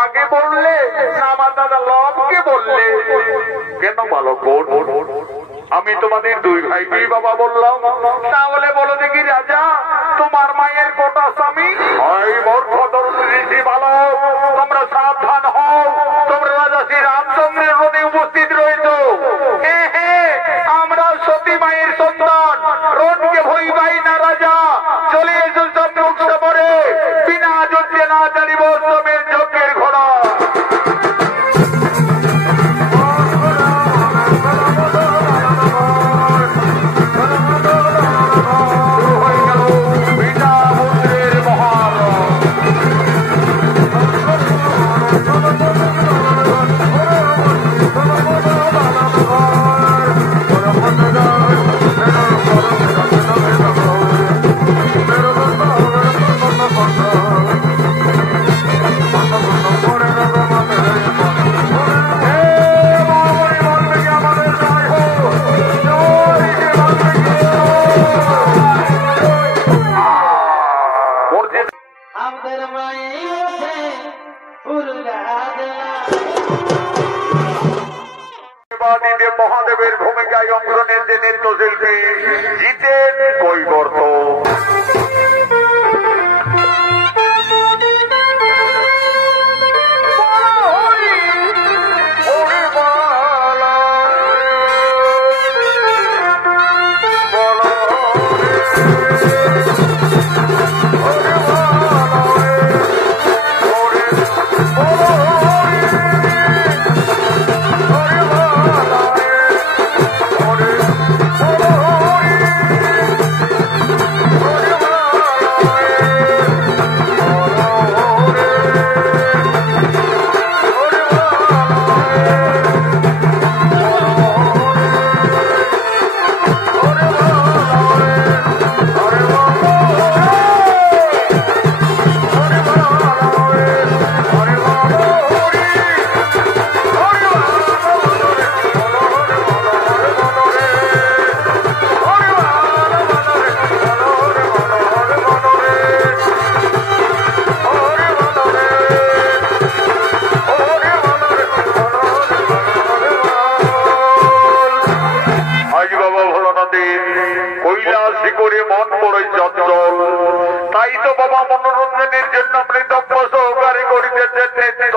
আমাকে বললে না আমার দাদা লবকে বললে কেন বলো? আমি তোমাদের দুই ভাইকেই বাবা বললাম। তাহলে বলো দেখি রাজা, তোমার মায়ের কোটা স্বামী? তোমরা সাবধান হও, তোমরা রাজা শ্রী রামচন্দ্রের রথে উপস্থিত রয়েছে। আমরা সতী মায়ের সন্তান, রথকে ভয় পাই না রাজা। চলে এসো সব মুখে পড়ে, বিনা যুদ্ধে না জানিব সবের যজ্ঞের ঘোড়া। মহাদেবের ভূমিকায় অংশ নিতে নৃত্যশিল্পী জিতেন কৈবর্ত। তাই তো বাবা মনোরঞ্জনের জন্য আপনি দক্ষ সহকারী করিতেছেন নেতৃত্ব।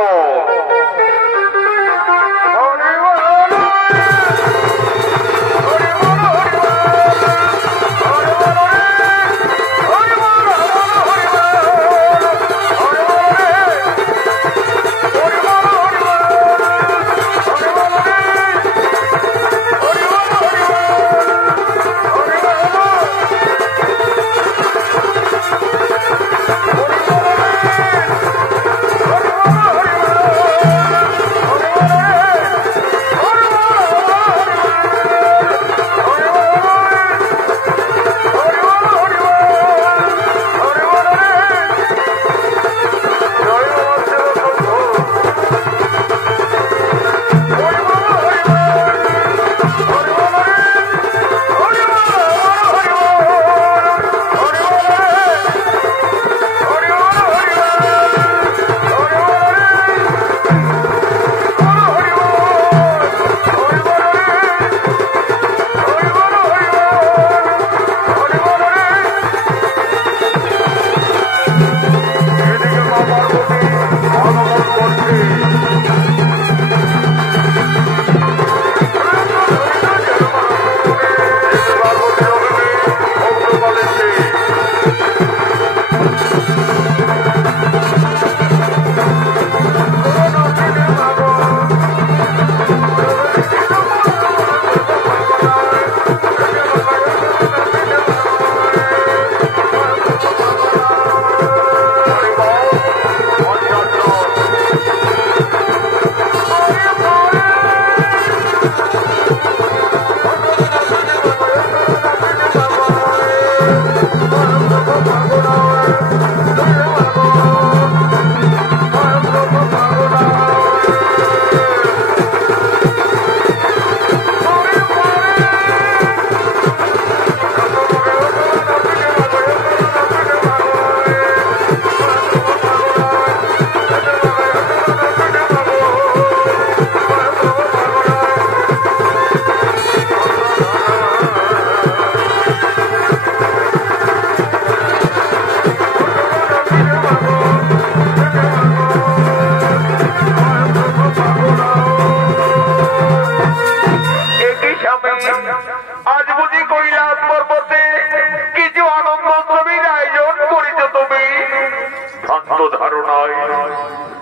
ভ্রান্ত ধারণায়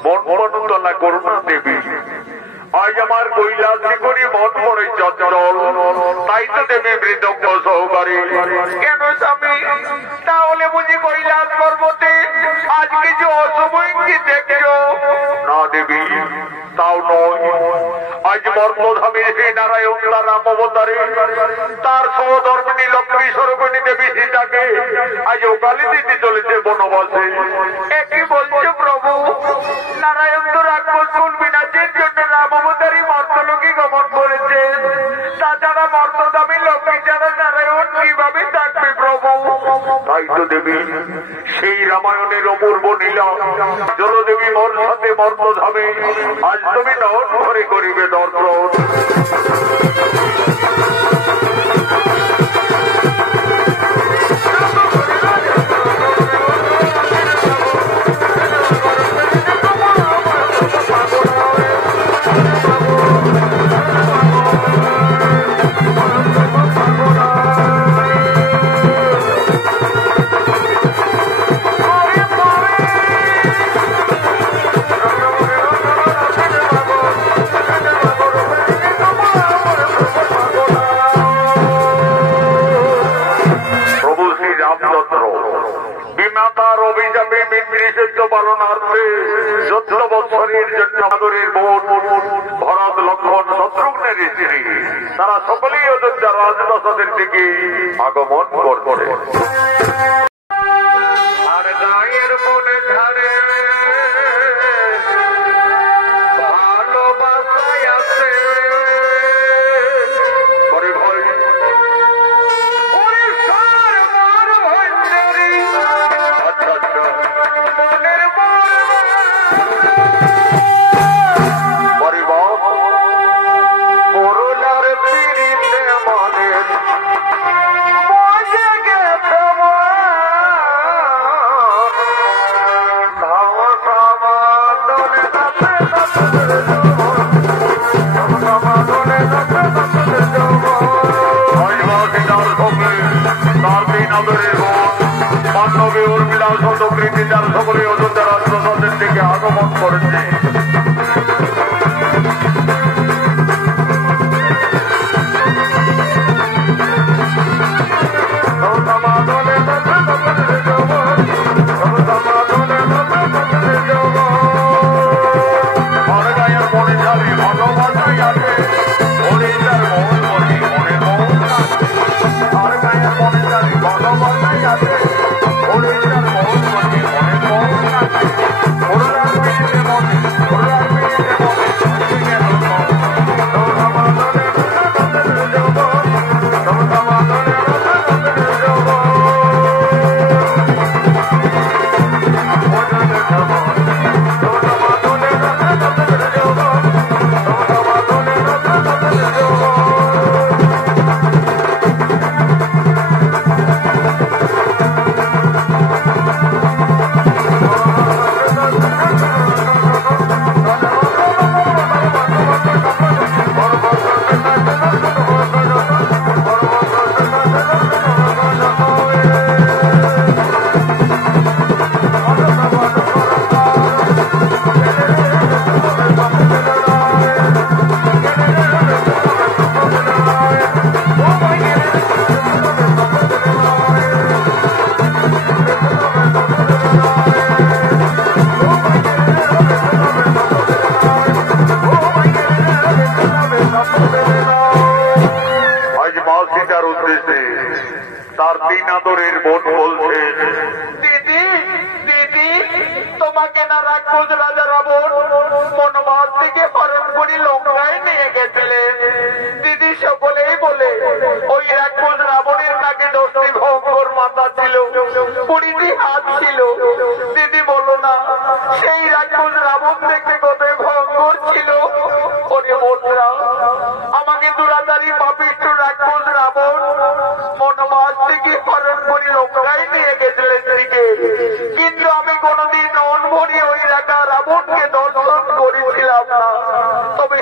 মন মনতলা করুণা দেবী। আজ আমার কৈলাসে করি মন পড়ে চঞ্চল, তাই তো দেবী মৃদঙ্গ সহকারে। কেন স্বামী, তাহলে বুঝি কৈলাস পর্বতে আজ কিছু অশুভ ইঙ্গিত দেখছো? না দেবী, তাও নয়। আজ মর্তধামে শ্রী নারায়ণ তার রাম অবতারে তার সহধর্মিনী লক্ষ্মী স্বরূপিণী দেবী সীতাকে আজ ওকালি দিতে চলেছে বনবাসে। একই বলছে প্রভু, নারায়ণ তো রাক্ষস কুল বিনাশের জন্য রাম অবতারী মর্তলোকে গমন করেছে। তাছাড়া মর্তধামী লক্ষ্মী ছাড়া নারায়ণ কিভাবে থাকবে প্রভু? তাই তো দেবী, সেই রামায়ণের অপূর্ব লীলা জলদেবী মোর সাথে মর্তধামে আজ তুমি নয়ন ঘরে করিবে দর্শন। পালনার্থে 14 বৎসরের জন্য সাগরের বোন ভরত লক্ষ্মণ শত্রুঘ্নের স্ত্রী তারা সকলেই অযোধ্যা রাজপ্রাসাদের দিকে আগমন করছে। আর গায়ের বনে ধারে ভালোবাসায় আছে সকলে অযোধ্যা রাজপ্রাসাদের দিকে আগমন করেছে। তার তিন আদরের বোন বলছে, দিদি দিদি, তোমাকে না রাক্ষস রাজা রাবণ বনবাস থেকে হরণ করে লঙ্কায় নিয়ে গেছিলেন। দিদি সকলেই বলে ওই রাক্ষস রাবণের নাকি 10টি ভয়ঙ্কর মাথা ছিল, 20টি হাত ছিল। দিদি বলো না, সেই রাক্ষস রাবণ দেখতে কত ভয়ঙ্কর ছিল। ওরে বোনরা, আমাকে দুরাচারী পাপিষ্ঠ রাক্ষস রাবণ বনবাস থেকে হরণ করে লঙ্কায় নিয়ে গেছিলেন দিকে, কিন্তু আমি কোনদিন নয়ন ভরি ওই রাখা রাবণকে দর্শন করেছিলাম না। তবে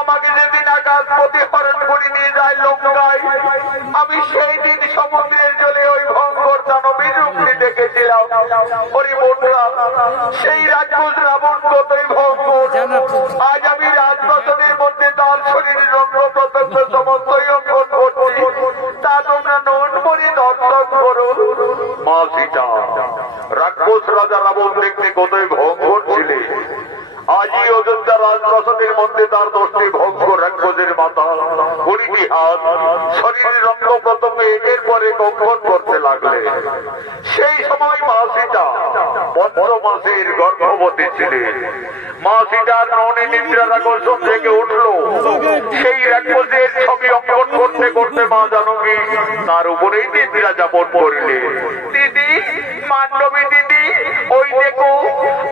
আমাকে যেদিন আকাশ পথে হরণ করে নিয়ে যায় লঙ্কায়, আমি সেই দিন সমুদ্রের জলে ওই ভয়ঙ্কর দানবীর রূপ নিতে দেখেছিলাম। ওরে বন্ধুরা, সেই রাক্ষস রাবণ কতই ভয়ঙ্কর। আজ আমি রাজপ্রাসাদের মধ্যে তার শরীরের অঙ্গ প্রত্যঙ্গ সমস্তই অঙ্কন করছি, তা তোমরা নন মনে দর্শন করো। মা সীতা, রাক্ষস রাজা রাবণ দেখতে কতই ভয়ঙ্কর ছিলেন। আজই অযোধ্যা রাজপ্রাসাদের মধ্যে তার 10টি ভয়ঙ্কর রাক্ষসের মাথা, 20টি হাত, শরীরের অঙ্গ প্রত্যঙ্গ একের পরে কঙ্কন করতে লাগলেন। সেই সময় মা সীতা 15 মাসের গর্ভবতী ছিলেন। মা সীতার ননে নিদ্রার আকর্ষণ থেকে উঠল। সেই রাক্ষসের ছবি অঙ্কন করতে করতে মা জানকী তার উপরেই নিদ্রা যাপন করলেন। দিদি, মান্ডবী দিদি, ওই দেখো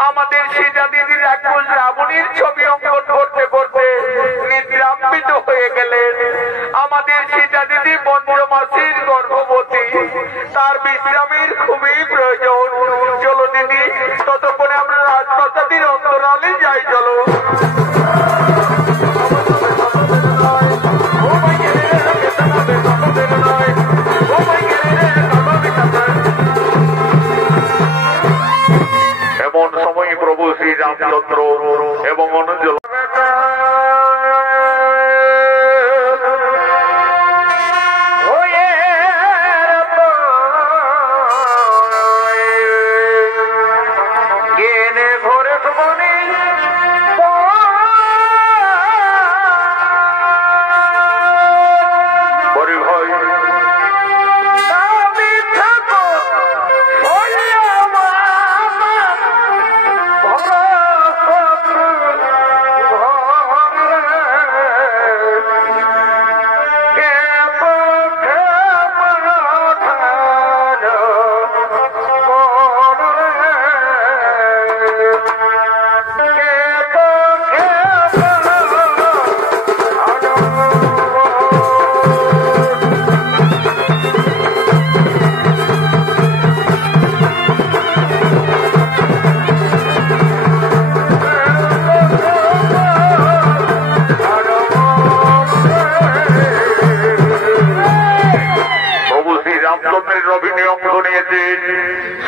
আমাদের সীতা দিদি রাক্ষস রাবণের ছবি অঙ্কন করতে করতে নিদ্রাম্বিত হয়ে গেলেন। আমাদের সীতা দিদি 15 মাসের গর্ভবতী, তার বিশ্রামের খুবই প্রয়োজন। চলো দিদি, ততক্ষণে আমরা রাজপ্রাসাদের অন্তরালে যাই। চলো। এমন সময় প্রভু শ্রী রামচন্দ্র এবং অনুজ্জ্বল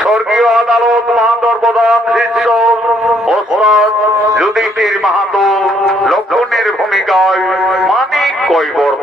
স্বর্গীয় আদালত মহান্তর প্রধান শিষ্য ওস্তাদ যুধিষ্ঠির মাহাতো লক্ষণের ভূমিকায় মানিক কৈবর্ত।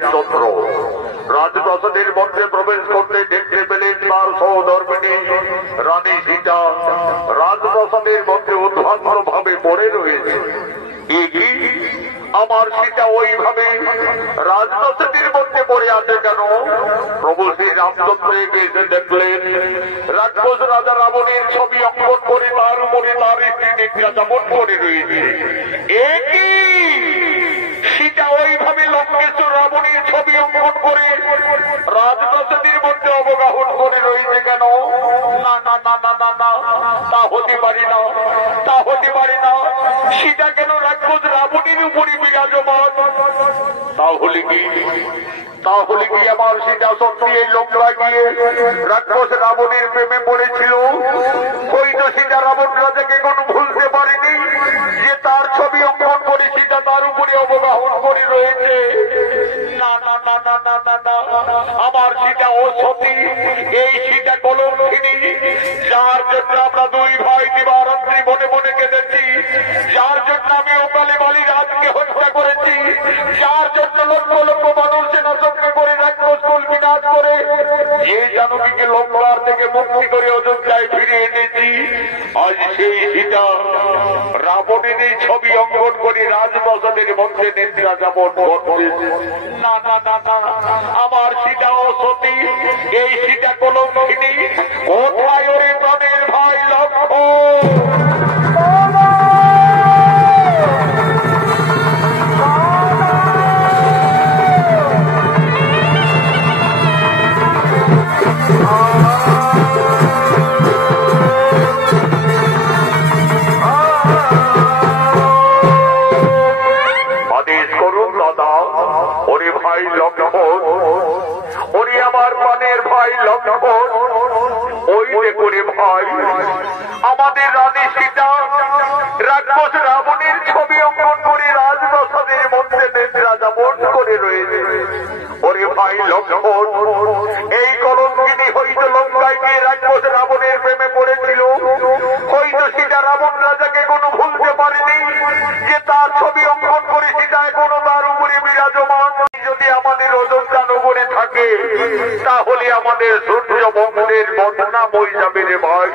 রামচন্দ্র রাজপ্রাসাদের মধ্যে প্রবেশ করতে দেখতে পেলেন তার সহধর্মিণী রানী সীতা রাজপ্রাসাদের মধ্যে উদ্ভ্রান্ত ভাবে পড়ে রয়েছে। আমার সীতা ওইভাবে রাজপ্রাসাদের মধ্যে পড়ে আছে কেন? প্রভু শ্রী রামচন্দ্র এসে দেখলেন রাক্ষস রাজা রাবণের ছবি অঙ্কন করে তার উপরে তার স্ত্রী নিদ্রা যাপন করে রয়েছে। সীতা ওইভাবে লঙ্কেশ্বর রাবণের ছবি অঙ্কন করে রাজপ্রাসাদের মধ্যে অবগাহন করে রয়েছে কেন? না না না না না না, তা হতে পারে না, তা হতে পারে না। সীতা কেন রাক্ষস রাবণের উপরে বিরাজমান? তাহলে কি আমার সীতা সত্যি এই লঙ্কা গিয়ে রাক্ষস রাবণের প্রেমে পড়েছিল? হয়তো সীতা রাবণ রাজাকে কোনো ভুলতে পারেনি যে তার ছবি অঙ্কন করে সীতা তার উপরে অবগাহন করে রয়েছে। না না না না না না না, আমার সীতা ও সতী, এই সীতা কলঙ্কিনী, যার জন্য আমরা দুই ভাই দিবারাত্রি মনে মনে কেঁদেছি, যার জন্য আমি ওকালে বালি রাজকে হত্যা করেছি, যার জন্য লক্ষ লক্ষ মানুষ সেনাসঙ্গে করে রাক্ষস কুল বিনাশ করে এই জানকীকে লঙ্কার থেকে মুক্তি করে অযোধ্যায় ফিরে এনেছি। আজ সেই সীতা রাবণের এই ছবি অঙ্কন করে রাজপ্রাসাদের মধ্যে নিদ্রা যাপন করতেছে। না না না না, আমার সীতা ও সতী, এই সীতা কলঙ্কিনী, কোথায় ওরে প্রাণের ভাই লক্ষ্মণ? আমাদের রানী সীতা রাক্ষস রাবণের ছবি অঙ্কন করে রাজপ্রাসাদের মধ্যে নিদ্রা যাপন করে রয়েছে। ওরে ভাই লক্ষ্মণ, এই কলঙ্কিনী হয়তো লঙ্কায় গিয়ে রাক্ষস রাবণের প্রেমে পড়েছিল। হয়তো সীতা রাবণ রাজাকে কোনো ভুলতে পারেনি যে তার ছবি অঙ্কন করে সীতা এখনো তার উপরে বিরাজমান। যদি আমাদের অযোধ্যা নগরে থাকে তাহলে আমাদের সূর্য বংশের বদনাম হয়ে যাবে রে ভাই,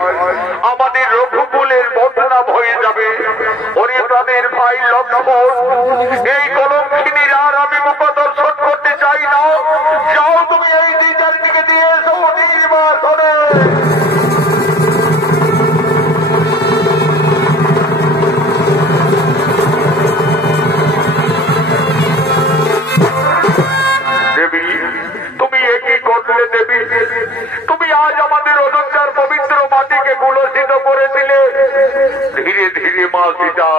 আমাদের রঘুকুলের বদনাম হয়ে যাবে। ওরে প্রাণের ভাই লক্ষ্মণ, এই কলঙ্কিনীর আর আমি মুখ দর্শন করতে চাই না। যাও তুমি এই দিজার দিকে দিয়ে এসো নির্বাসনে। দেবী, তুমি একই করলে দেবী, তুমি আজ আমাদের অযোধ্যার পবিত্র মাটিকে কুলসিত করে দিলে। ধীরে ধীরে মা সীতা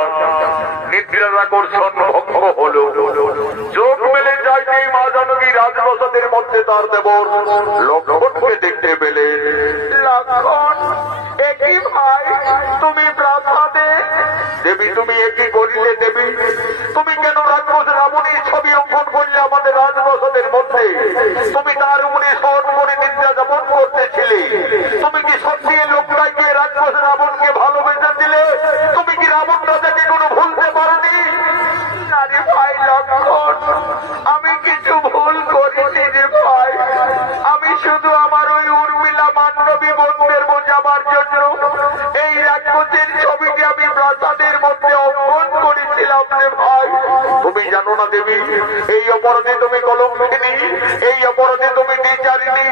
নিদ্রার আকর্ষণ ভঙ্গ হল। চোখ মেলে যাইতেই মা জানকী রাজপ্রাসাদের মধ্যে তার দেবর লক্ষ্মণকে দেখতে পেলে। লক্ষ্মণ, একই ভাই, তুমি প্রাসাদে? দেবী, তুমি একই করিলে দেবী? তুমি কেন রাক্ষস রাবণের ছবি অঙ্কন করলে আমাদের রাজপ্রাসাদের মধ্যে? তুমি তার উপরে স্মরণ করে নিদ্রা যাপন করতেছিলে। তুমি কি সত্যি লোকটাই গিয়ে রাক্ষস রাবণকে ভালোবেসে দিলে? তুমি কি রাবণ রাজাকে কোনো ভুলতে পারোনি? আরে ভাই লক্ষ্মণ, আমি কিছু ভুল করিনি রে ভাই। আমি শুধু আমার ওই উর্মিলা মান্ডবী বন্ধের বোঝাবার জন্য এই রাক্ষসের ছবিকে আমি প্রাসাদের মধ্যে অঙ্কন করেছিলাম রে ভাই। তুমি জানো না দেবী, এই অপরাধে তুমি কলঙ্কিনী, এই অপরাধে তুমি বিচারিণী।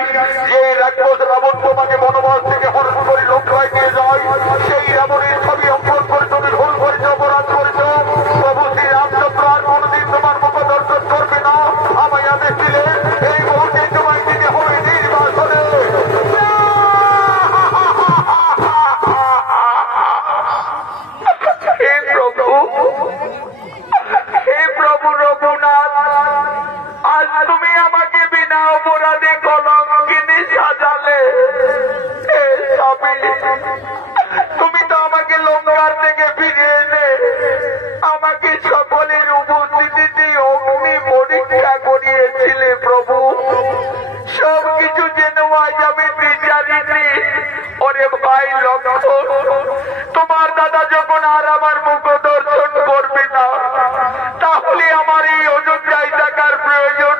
যে রাক্ষস রাবণ তোমাকে বনবাস থেকে হরণ করে লঙ্কায় নিয়ে যায়, সেই রাবণের ছবি অঙ্কন করে তুমি ভুল করেছ, অপরাধ করেছ। প্রভু শ্রী রামচন্দ্র আর কোনদিন তোমার মুখ দর্শন করবে না। আমায় আদেশ দিলে এই মুহূর্তে তোমায় দিতে হবে নির্বাসনে। হে প্রভু, হে প্রভু রঘুনাথ, আজ তুমি আমাকে বিনা অপরাধে কলঙ্কিনী সাজালে। হে স্বামী, তুমি তো আমাকে লঙ্কার থেকে ফিরে এলে, আমাকে সকলের উপস্থিতিতে অগ্নি পরীক্ষা করিয়েছিলে প্রভু। সবকিছু যেন আজ আমি বিচারিনি। ওরে ভাই লক্ষ্মণ, তোমার দাদা যখন আর আমার মুখ দর্শন করবে না, তাহলে আমার এই অযোধ্যায় থাকার প্রয়োজন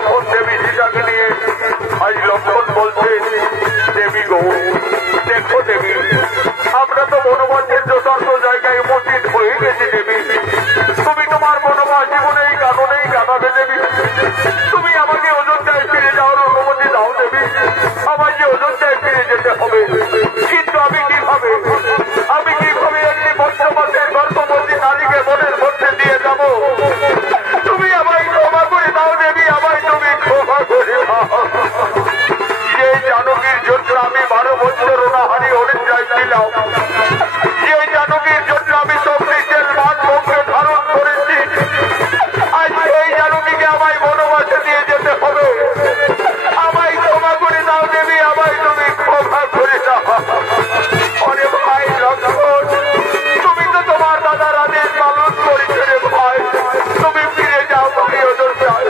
লক্ষণ দেবী সীতাকে নিয়ে আজ লক্ষণ বলছে, দেবী গো দেখো দেবী, আমরা তো বনবাসের যথার্থ জায়গায় উপস্থিত হয়ে গেছি দেবী। তুমি তোমার বনবাস জীবনে এই কারণেই কাটাবে দেবী। তুমি আমাকে অযোধ্যায় ফিরে যাওয়ার অনুমতি দাও দেবী। আমার যে অযোধ্যায় ফিরে যেতে হবে, কিন্তু আমি কিভাবে একটি বর্ষমাসের গর্ভবতী নারীকে বনের মধ্যে দিয়ে যাব? তুমি আমায় ক্ষমা করে দাও দেবী, আমায় তুমি ক্ষমা করে দাও। যে জানকীর জন্য আমি 12 বছর অনাহারি অনিদ্রায় ছিলাম, যে জানকীর জন্য আমি সব নিজের মাছ মুখে ধারণ করেছি, আজ এই জানকীকে আমায় বনবাসে দিয়ে যেতে হবে। আমায় ক্ষমা করে দাও দেবী, আমায় তুমি ক্ষমা করে দাও। অরে ভাই লক্ষণ, তুমি তো তোমার দাদার আদেশ পালন করেছো রে ভাই। তুমি ফিরে যাও ভাই অযোধ্যায়।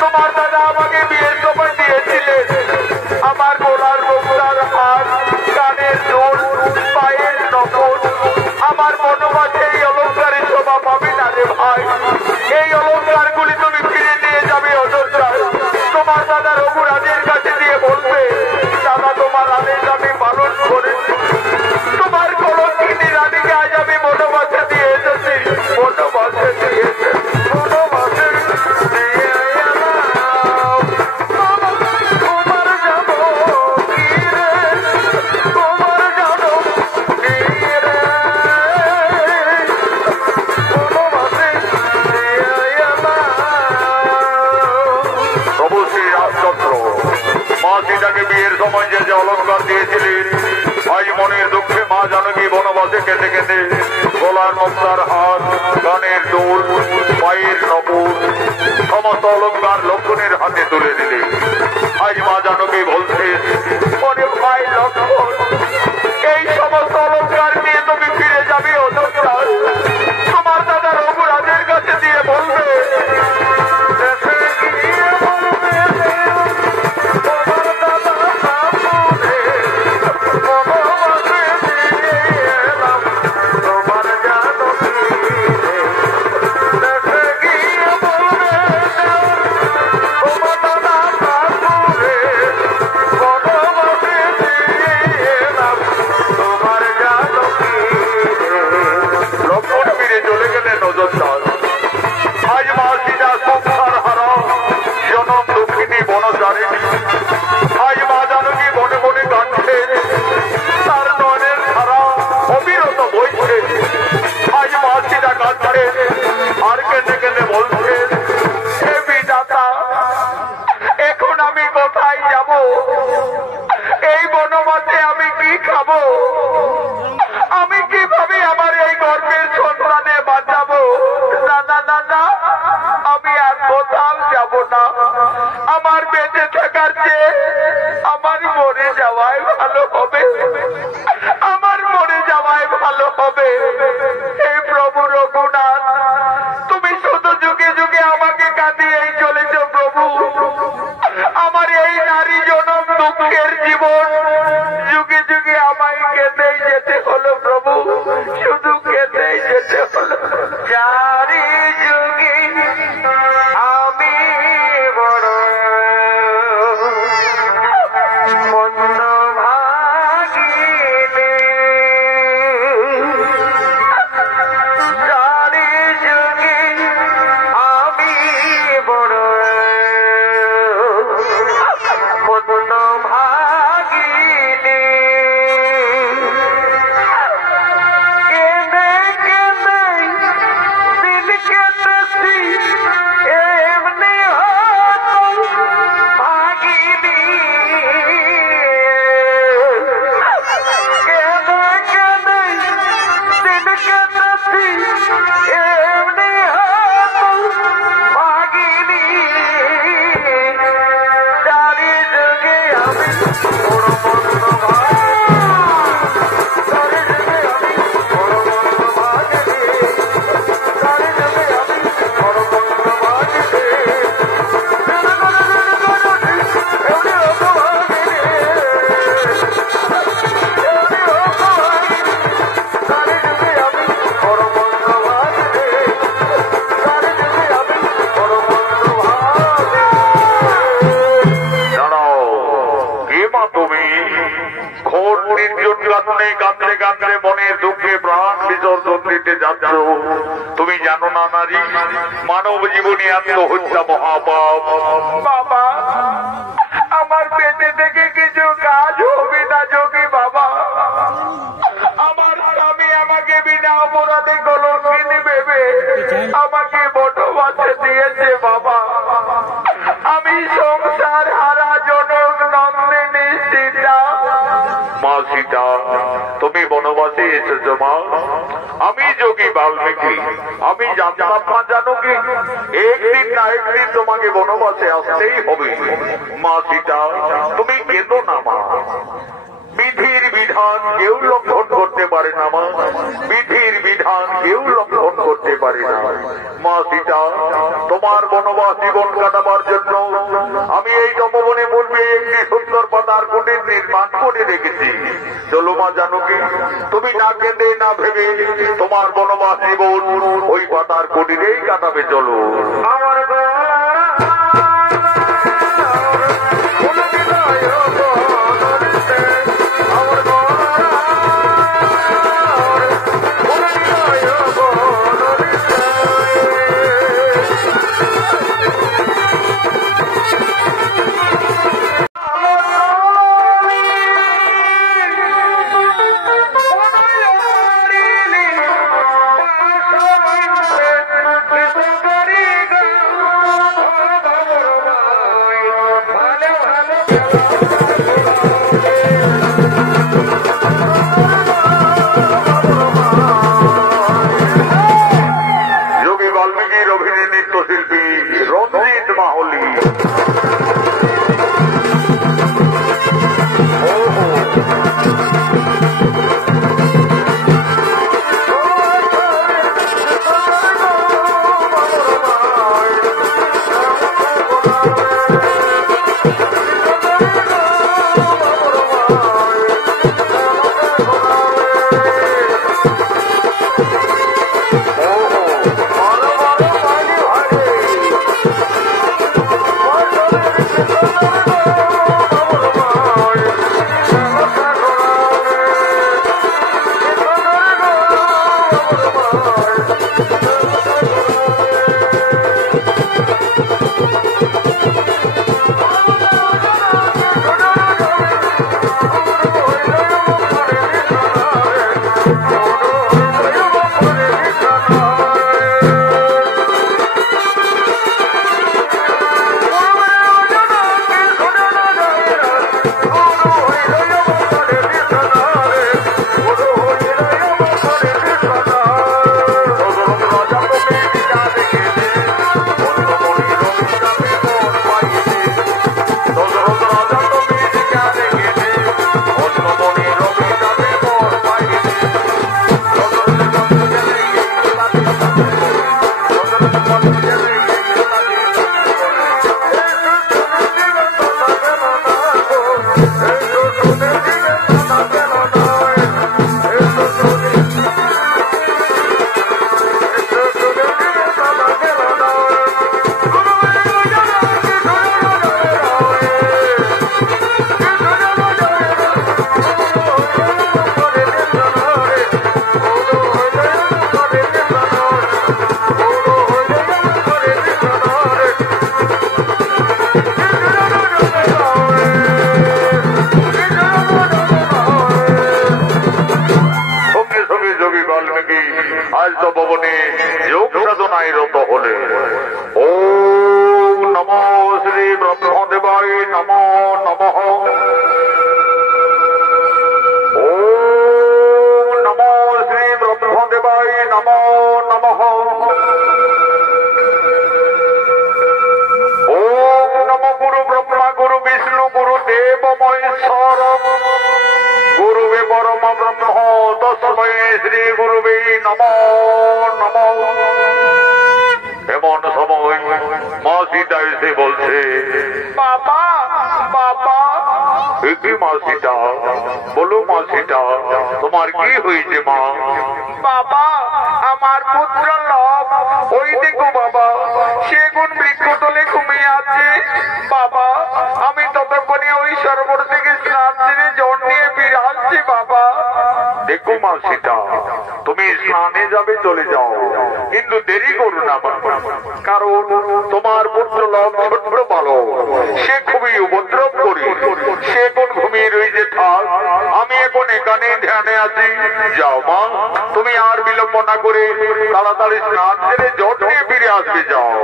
তোমার দাদা আমাকে বিয়ের সময় দিয়েছিলেন আমার গলার মুক্তার হার, কানের দুল, পায়ের নকল। আমার বনবাসে এই অলঙ্কারের শোভা পাবে না রে ভাই। এই অলঙ্কারগুলি তুমি ফিরে নিয়ে যাবে অযোধ্যায়। তোমার দাদা রঘুরাজের কাছে দিয়ে বলবে, দাদা তোমার আদেশ আমি পালন করেছি। তোমার কলঙ্কিনী রানীকে আজ আমি বনবাসে দিয়ে এসেছি, বনবাসে দিয়ে বনবাসে দিয়ে এলাম। তোমার যাবো কি রে, তোমার যাবো কি রে, বনবাসে দিয়ে এলাম। প্রভু শ্রী রামচন্দ্র মা সীতাকে বিয়ের সময় যে যে অলঙ্কার দিয়েছিলেন, আজ মনের দুঃখে মা জানকী বনবাসে কেঁদে কেঁদে গলার মুক্তার হাত, কানের দুল, পায়ের নপুর সমস্ত অলঙ্কার লক্ষণের হাতে তুলে দিলেন। আজ মা জানকী বলছে, ওরে ভাই লক্ষণ, এই সমস্ত অলঙ্কার নিয়ে তুমি ফিরে যাবে অযোধ্যায়। তোমার দাদা রঘুরাজের কাছে দিয়ে বলবে, দেশে গিয়ে বলবে তোমার দাদা বাবুরে বনবাসে দিয়ে এলাম তোমার জানকী রে। দেশে গিয়ে বলবে তোমার দাদা বাবুরে বনবাসে দিয়ে এলাম তোমার জানকী রে। লক্ষণ ফিরে চলে গেলেন অযোধ্যায়। আজ মা সীতা সংসার হারা জনম দুঃখিনী বনচারিণী। আজ মা জানকী বনে বনে কাঁদছে, তার নয়নের ধারা অবিরত বইছে। আজ মা সীতা কাঁদছে আর কেঁদে কেঁদে বলছে, হে বিধাতা, এখন আমি কোথায় যাব? এই বনবাসে আমি কি খাবো? আমি কিভাবে আমার এই গর্ভের সন্তানে বাঁচাবো? দাদা দাদা, আমি আর কোথাও যাব না। আমার বেঁচে থাকার চেয়ে আমার মরে যাওয়াই ভালো হবে। আমার মরে যাওয়াই ভালো হবে। হে প্রভু রঘুনাথ, তুমি শুধু যুগে যুগে আমাকে কাঁদিয়েই চলেছ প্রভু। আমার এই নারী জনম দুঃখের জীবন যুগে যুগে আমায় কেঁদেই যেতে হলো প্রভু, শুধু কেঁদেই যেতে হলো। চারি যুগে আমি বড় মনে কাঁদতে কাঁদতে মনের দুঃখে প্রাণ বিসর্জন দিতে যাচ্ছ। তুমি জানো না নারী, মানব জীবনে আত্মহত্যা মহাপাপ। বাবা, আমার পেটে থেকে কিছু কাজ হবে না যোগী বাবা। আমার স্বামী আমাকে বিনা অপরাধে কলঙ্কিনী ভেবে আমাকে বনবাসে দিয়েছে বাবা। আমি সংসার হারা জনক নন্দিনী সীতা। মা সীতা, তুমি বনবাসে এসেছো মা। আমি যোগী বাল্মীকি, আমি জানতাম না জানো কি, একদিন না একদিন তোমাকে বনবাসে আসতেই হবে। মা সীতা, তুমি কেঁদো না মা। বিধির বিধান কেউ লঙ্ঘন করতে পারে না মা, বিধির বিধান কেউ লঙ্ঘন করতে পারে না। মা সীতা, তোমার বনবাস জীবন কাটাবার জন্য আমি এই তপবনে পূর্বে একটি সুন্দর পাতার কুটির নির্মাণ করে রেখেছি। চলো মা জানকী, তুমি না কেঁদে না ভেবে তোমার বনবাস জীবন ওই পাতার কুটিরেই কাটাবে। চলো। আমার আজ তো ভবনে যোগ সাধনায় রত হলে। ওম নমো শ্রী ব্রহ্মদেবায় নমো নমঃ। ওম নমো শ্রী ব্রহ্মদেবায় নমো নমঃ। ওম নমো গুরু ব্রহ্মা গুরু বিষ্ণু গুরু দেব মহেশ্বর গুরুবে পরম ব্রহ্ম তস্মৈ শ্রী গুরুবে নমো নমঃ। এমন সময় মা সীতা এসে বলছে, বাবা বাবা। কি মা সীতা? বলো মা সীতা, তোমার কি হয়েছে মা? বাবা, আমার পুত্র লব ওই দেখো বাবা, সেগুন বৃক্ষতলে ঘুমিয়ে আছে। বাবা, আমি ততক্ষণে ওই সরোবর থেকে স্নান সেরে জল নিয়ে ফিরে আসছি বাবা। দেখো মাসিটা, তুমি স্নানে যাবে চলে যাও, কিন্তু দেরি করো না, কারণ তোমার পুত্র লব ছোট্ট বালক, সে খুবই উপদ্রব করি, সে এখন ঘুমিয়ে রয়েছে। থাক, আমি এখন এখানে ধ্যানে আছি। যাও মা, তুমি আর বিলম্ব না করে তাড়াতাড়ি স্নান সেরে জট নিয়ে ফিরে আসবে। যাও।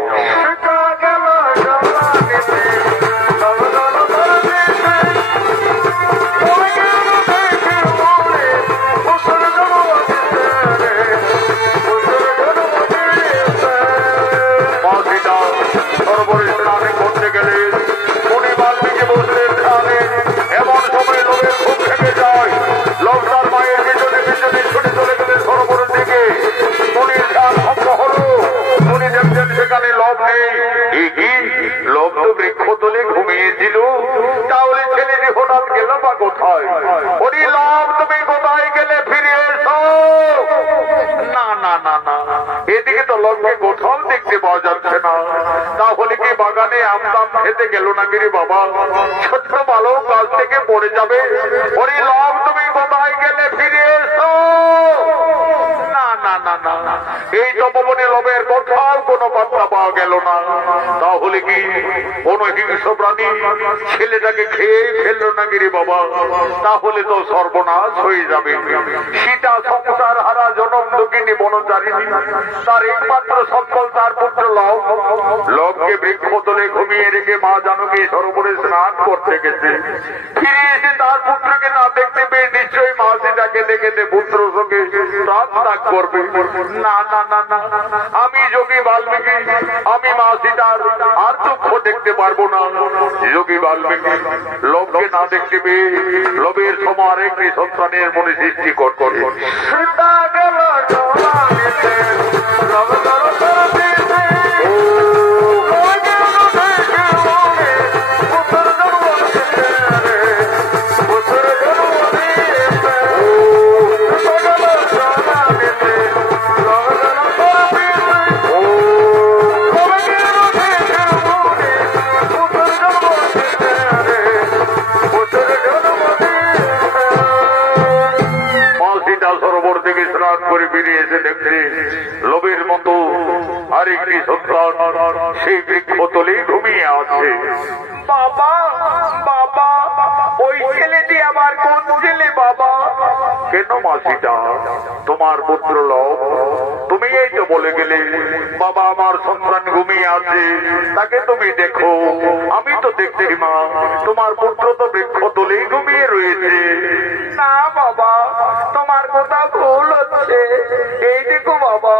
স্নানে করতে গেলে উনি বাল্মীকি বসলেন ধ্যানে। এমন সময় লোকের খুব থেকে যায়। লোক তার মায়ের পিছনে পিছনে ছুটে চলে গেলেন সরোবরের দিকে। উনির ধ্যান ভঙ্গ হলো। উনি দেখছেন সেখানে লোভ নেই। কি লোভ তো বৃক্ষ তোলে ঘুমিয়েছিল, তাহলে ছেলেটি হঠাৎ গেল বা কোথায়? উনি লোভ, তুমি কোথায় গেলে? ফিরে এসো। না না না না, এদিকে তো লোককে কোথাও দেখতে পাওয়া যাচ্ছে না। তাহলে কি বাগানে আমদাম খেতে গেল নাকি রে বাবা? ছোট্ট বালক গাছ থেকে পড়ে যাবে। ওরে লোভ, তুমি কোথায় গেলে? ফিরে এসো। না না না না, এই তপবনে লোভের কোথাও কোনো পাত্তা পাওয়া গেল না। তাহলে কি কোন হিংস্র প্রাণী ছেলেটাকে খেয়ে ফেললো নাকি রে বাবা? তাহলে তো সর্বনাশ হয়ে যাবে। সীতা সংসার হারা জনম দুঃখিনী বনচারিণী, তার একমাত্র সম্বল তার পুত্র লব। লবকে বৃক্ষ তোলে ঘুমিয়ে রেখে মা জানকী সরোবরে স্নান করতে গেছে। ফিরে এসে তার পুত্রকে না দেখতে পেয়ে নিশ্চয়ই মা সীতাকে দেখে পুত্র শোকে প্রাণ ত্যাগ করবে। না না না না, আমি যোগী বাল্মীকি, আমি মা সীতার আর দুঃখ দেখতে পারবো না। যোগী বাল্মীকি লোভকে না দেখতে পেয়ে লোভের সময় আরেকটি সন্তানের মনে সৃষ্টি করতে সীতা গেল করে বেরিয়ে এসে দেখছে লোভের মতো আরেকটি সন্তান সেই বৃক্ষ তলেই ঘুমিয়ে আছে। বাবা বাবা, ওই ছেলেটি আমার কোন ছেলে বাবা? কেন মাসিটা, তোমার পুত্র লব। তুমি এই তো বলে গেলে বাবা আমার সন্তান ঘুমিয়ে আছে, তাকে তুমি দেখো। আমি তো দেখছি মা, তোমার পুত্র তো বৃক্ষ তলেই ঘুমিয়ে রয়েছে। না বাবা, তোমার কথা ভুল হচ্ছে। এই দেখো বাবা,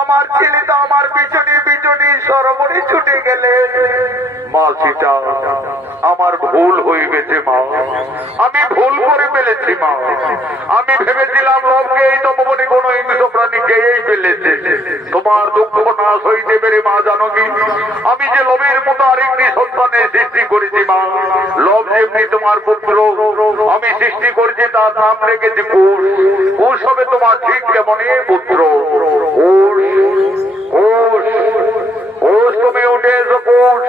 আমার ছেলে তো আমার পিছনে পিছনে সরোবরে ছুটে গেলে। মা সীতা, আমার ভুল হয়ে গেছে মা, আমি ভুল করে ফেলেছি মা। আমি ভেবেছিলাম লোককে এই তপবনে কোন হিংস্র প্রাণী খেয়েই ফেলেছে। তোমার দুঃখ নাশ হইতে পেরে মা জানো কি, আমি যে লোভের মতো আরেকটি সন্তানের সৃষ্টি করেছি মা। লোভ যেমনি তোমার পুত্র আমি সৃষ্টি করেছি, তার নাম রেখেছি কুশ। কুশ হবে তোমার ঠিক যেমনই পুত্র। তুমি উঠে এসো কুশ।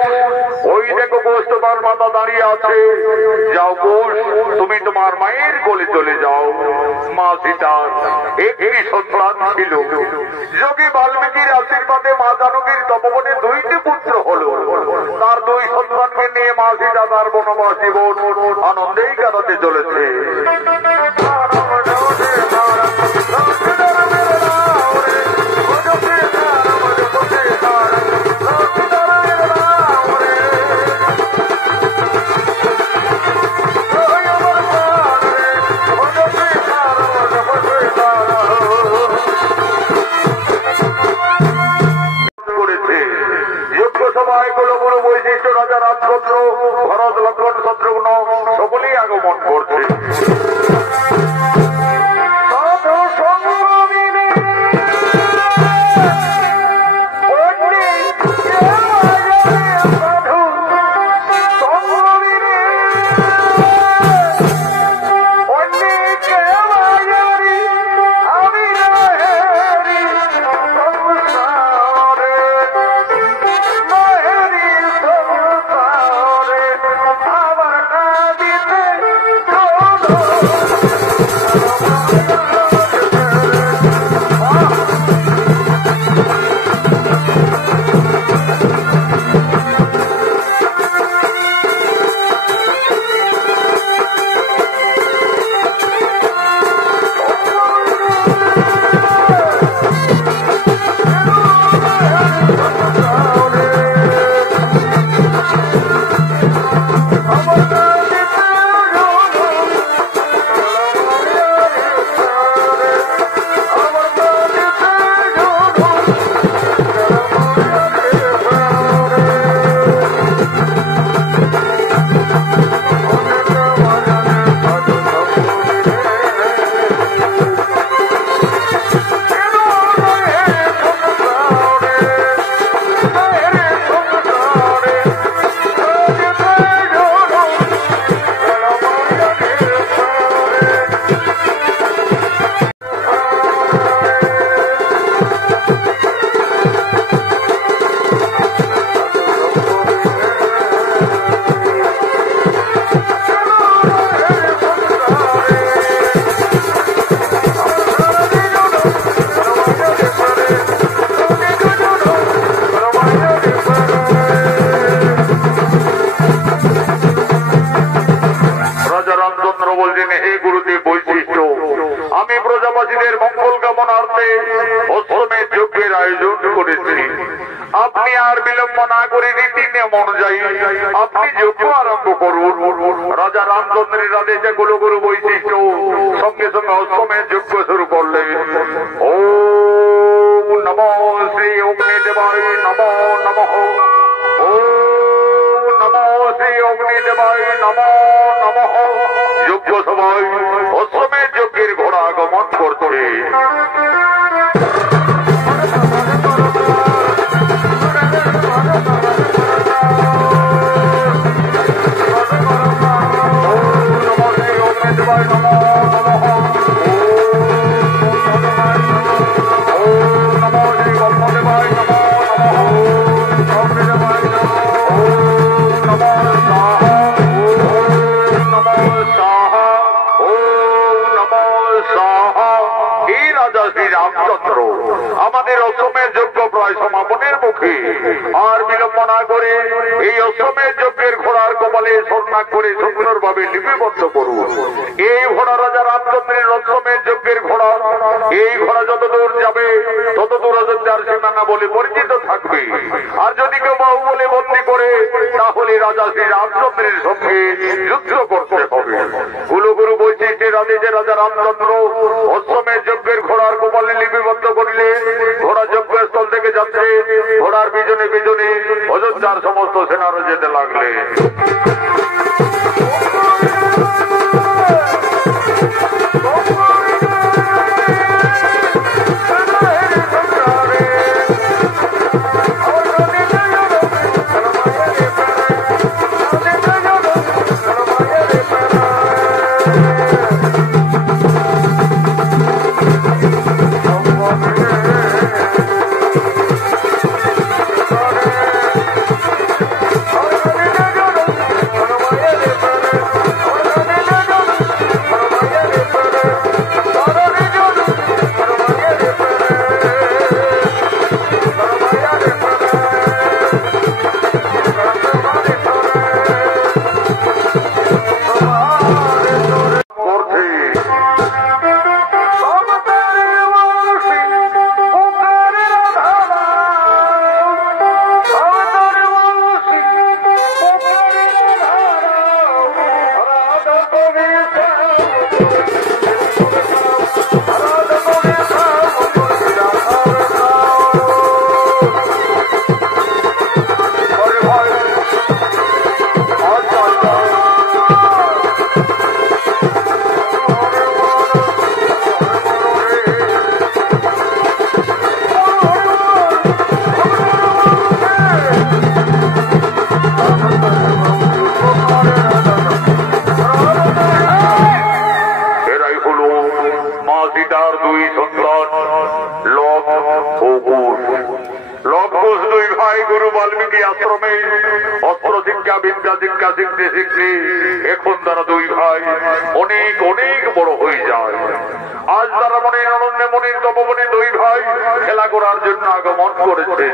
ওই দেখো কুশ তোমার মাথা দাঁড়িয়ে আছে। যাও কুশ, তুমি তোমার মায়ের কোলে চলে যাও। মা সীতার একটি সন্তান ছিল। যোগী বাল্মীকির আশীর্বাদে মা জানকীর তপবনে দুইটি পুত্র হলো। তার দুই সন্তানকে নিয়ে মা সীতা তার বনবাস জীবন আনন্দেই কাটাতে চলেছে। বৈশিষ্ট্য রাজা রাজপুত্র ভরত লক্ষ্মণ শত্রুঘ্ন সকলেই আগমন করছে। আবার আপনি আর বিলম্ব না করে রীতি নিয়ম অনুযায়ী আপনি যজ্ঞ আরম্ভ করুন। রাজা রামচন্দ্রের আদেশে গুরু গুরু বৈশিষ্ট্য সঙ্গে সঙ্গে অষ্টমের যজ্ঞ শুরু করলেন। ওম নমো শ্রী অগ্নিদেবায় নমো নমঃ। ওম নমো শ্রী অগ্নিদেবায় নমো নমঃ। যজ্ঞ সবাই অষ্টমের যজ্ঞের ঘোড়া আগমন করছে। আমাদের অষ্টমের যজ্ঞ প্রায় সমাপনের মুখে, আর বিলম্ব না করে এই অষ্টমের যজ্ঞের ঘোড়ার কপালে স্বর্ণাক করে সুন্দরভাবে লিপিবদ্ধ করুন। এই ঘোড়া রাজা রামচন্দ্রের অষ্টমের যজ্ঞের ঘোড়া। এই ঘোড়া যত দূর যাবে তত দূর অযোধ্যার সীমানা বলে পরিচিত থাকবে। আর যদি কেউ বাহুবলে বন্দী করে তাহলে রাজা শ্রী রামচন্দ্রের সঙ্গে যুদ্ধ করতে হবে। কুলগুরু বৈশিষ্ট্যের আদেশে রাজা রামচন্দ্র অষ্টমের যজ্ঞের ঘোড়ার কপালে লিপিবদ্ধ করিলে ঘোড়া যজ্ঞস্থল থেকে যাচ্ছে। ঘোড়ার পিছনে পিছনে অযোধ্যার সমস্ত সেনারা যেতে লাগলে। এখন তারা দুই ভাই অনেক অনেক বড় হয়ে যায়। আজ তারা মনির অনন্যে মনির তপবনে দুই ভাই খেলা করার জন্য আগমন করেছে।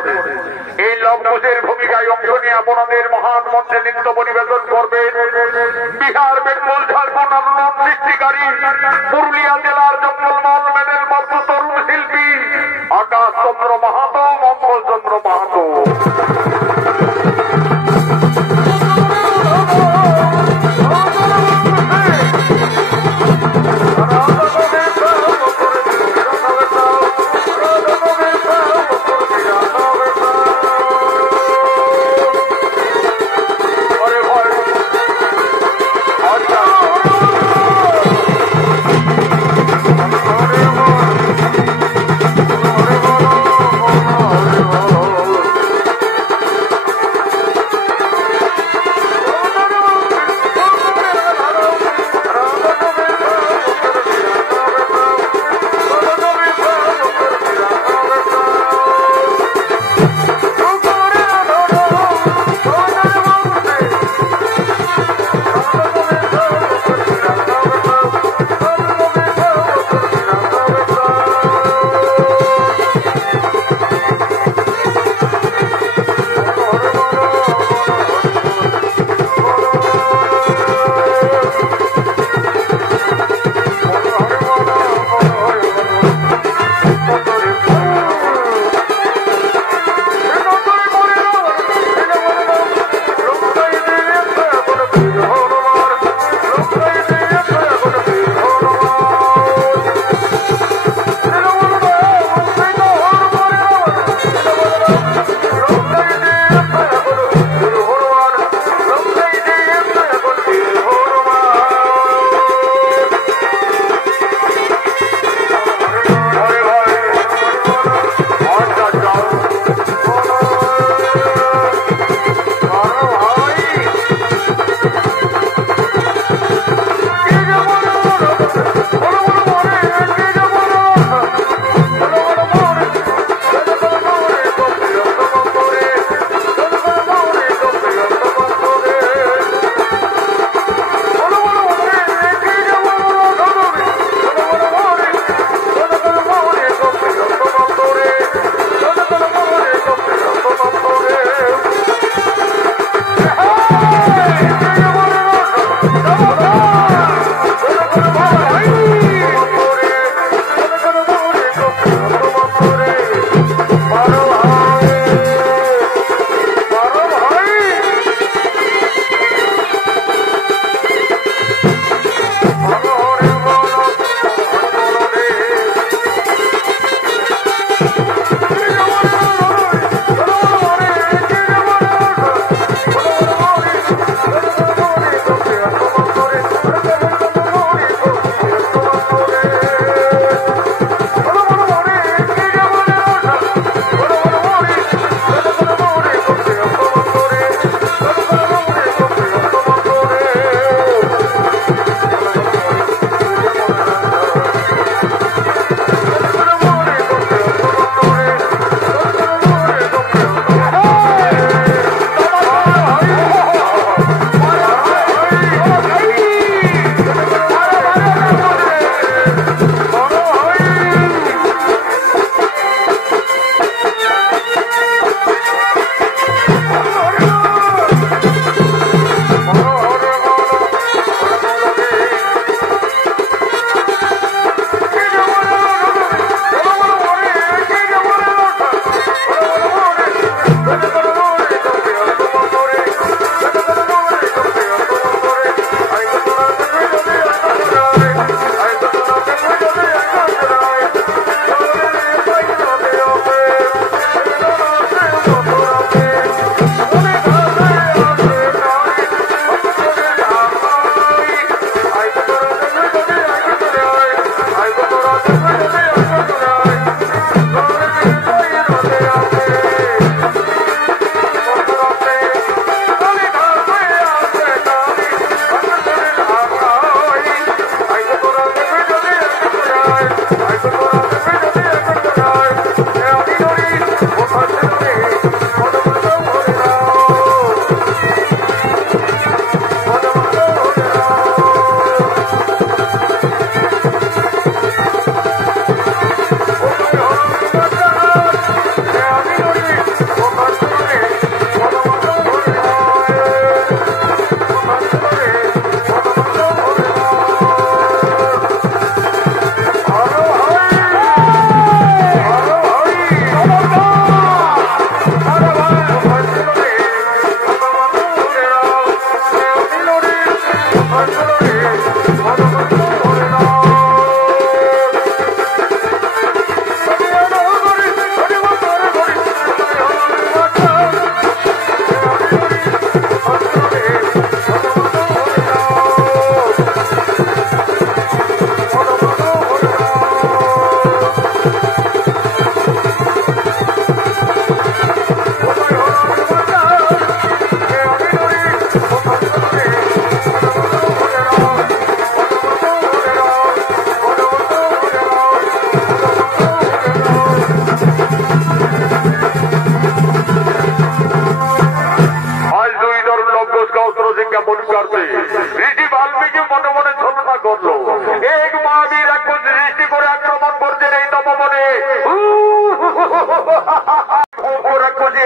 এই লবকুশের ভূমিকায় অংশ নিয়ে আপনাদের মহান মঞ্চে নৃত্য পরিবেশন করবে বিহার, বেঙ্গল, ঝাড়খণ্ড আন্দোলন সৃষ্টিকারী পুরুলিয়া জেলার জঙ্গলমহল মেডেল প্রাপ্ত তরুণ শিল্পী আকাশ চন্দ্র মাহাতো, মঙ্গল চন্দ্র মাহাতো।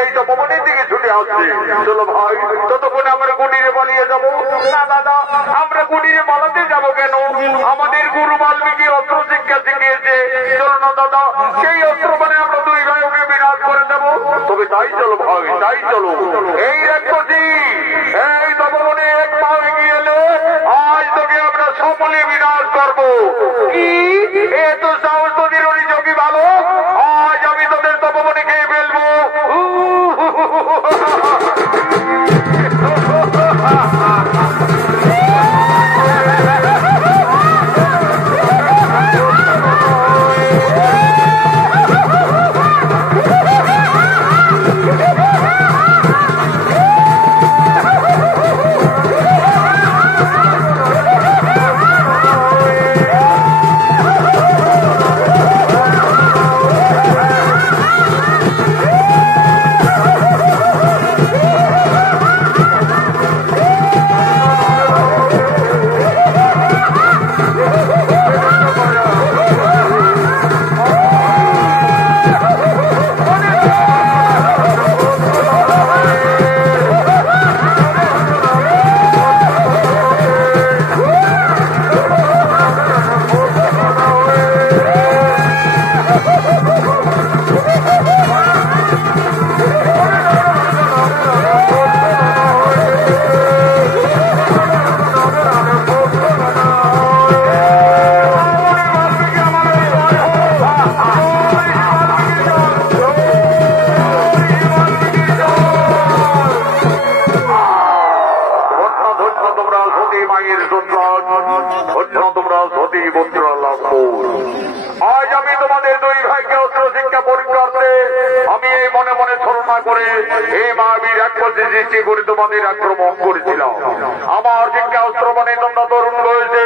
এই তপবনের দিকে ছুটে আসছে। চলো ভাই, ততক্ষণে আমরা কুটিরে পালিয়ে যাবো। না দাদা, আমরা কুটিরে পালাতে যাবো কেন? আমাদের গুরু বাল্মীকি অস্ত্র শিক্ষা শিখিয়েছে। চলো না দাদা, সেই অস্ত্র মানে আমরা দুই ভাই ওকে বিনাশ করে দেবো। তবে তাই চলো ভাই, তাই চলো। এই রাক্ষসী, এই তপবনে এক পা এগিয়ে এলে আজ তোকে আমরা সকলে বিনাশ করবো। কি এ তো সাহস তোদের অভিযোগী ভালো? আজ আমি তোদের তপবনে খেয়ে ফেলবো। আজ আমি তোমাদের দুই ভাইকে অস্ত্র শিক্ষা পরীক্ষার্থে আমি এই মনে মনে ছলনা করে এই মহাবীর রাক্ষসী সৃষ্টি করে তোমাদের আক্রমণ করেছিলাম। আমার শিক্ষা অস্ত্র মানে তোমরা তরুণ রয়েছে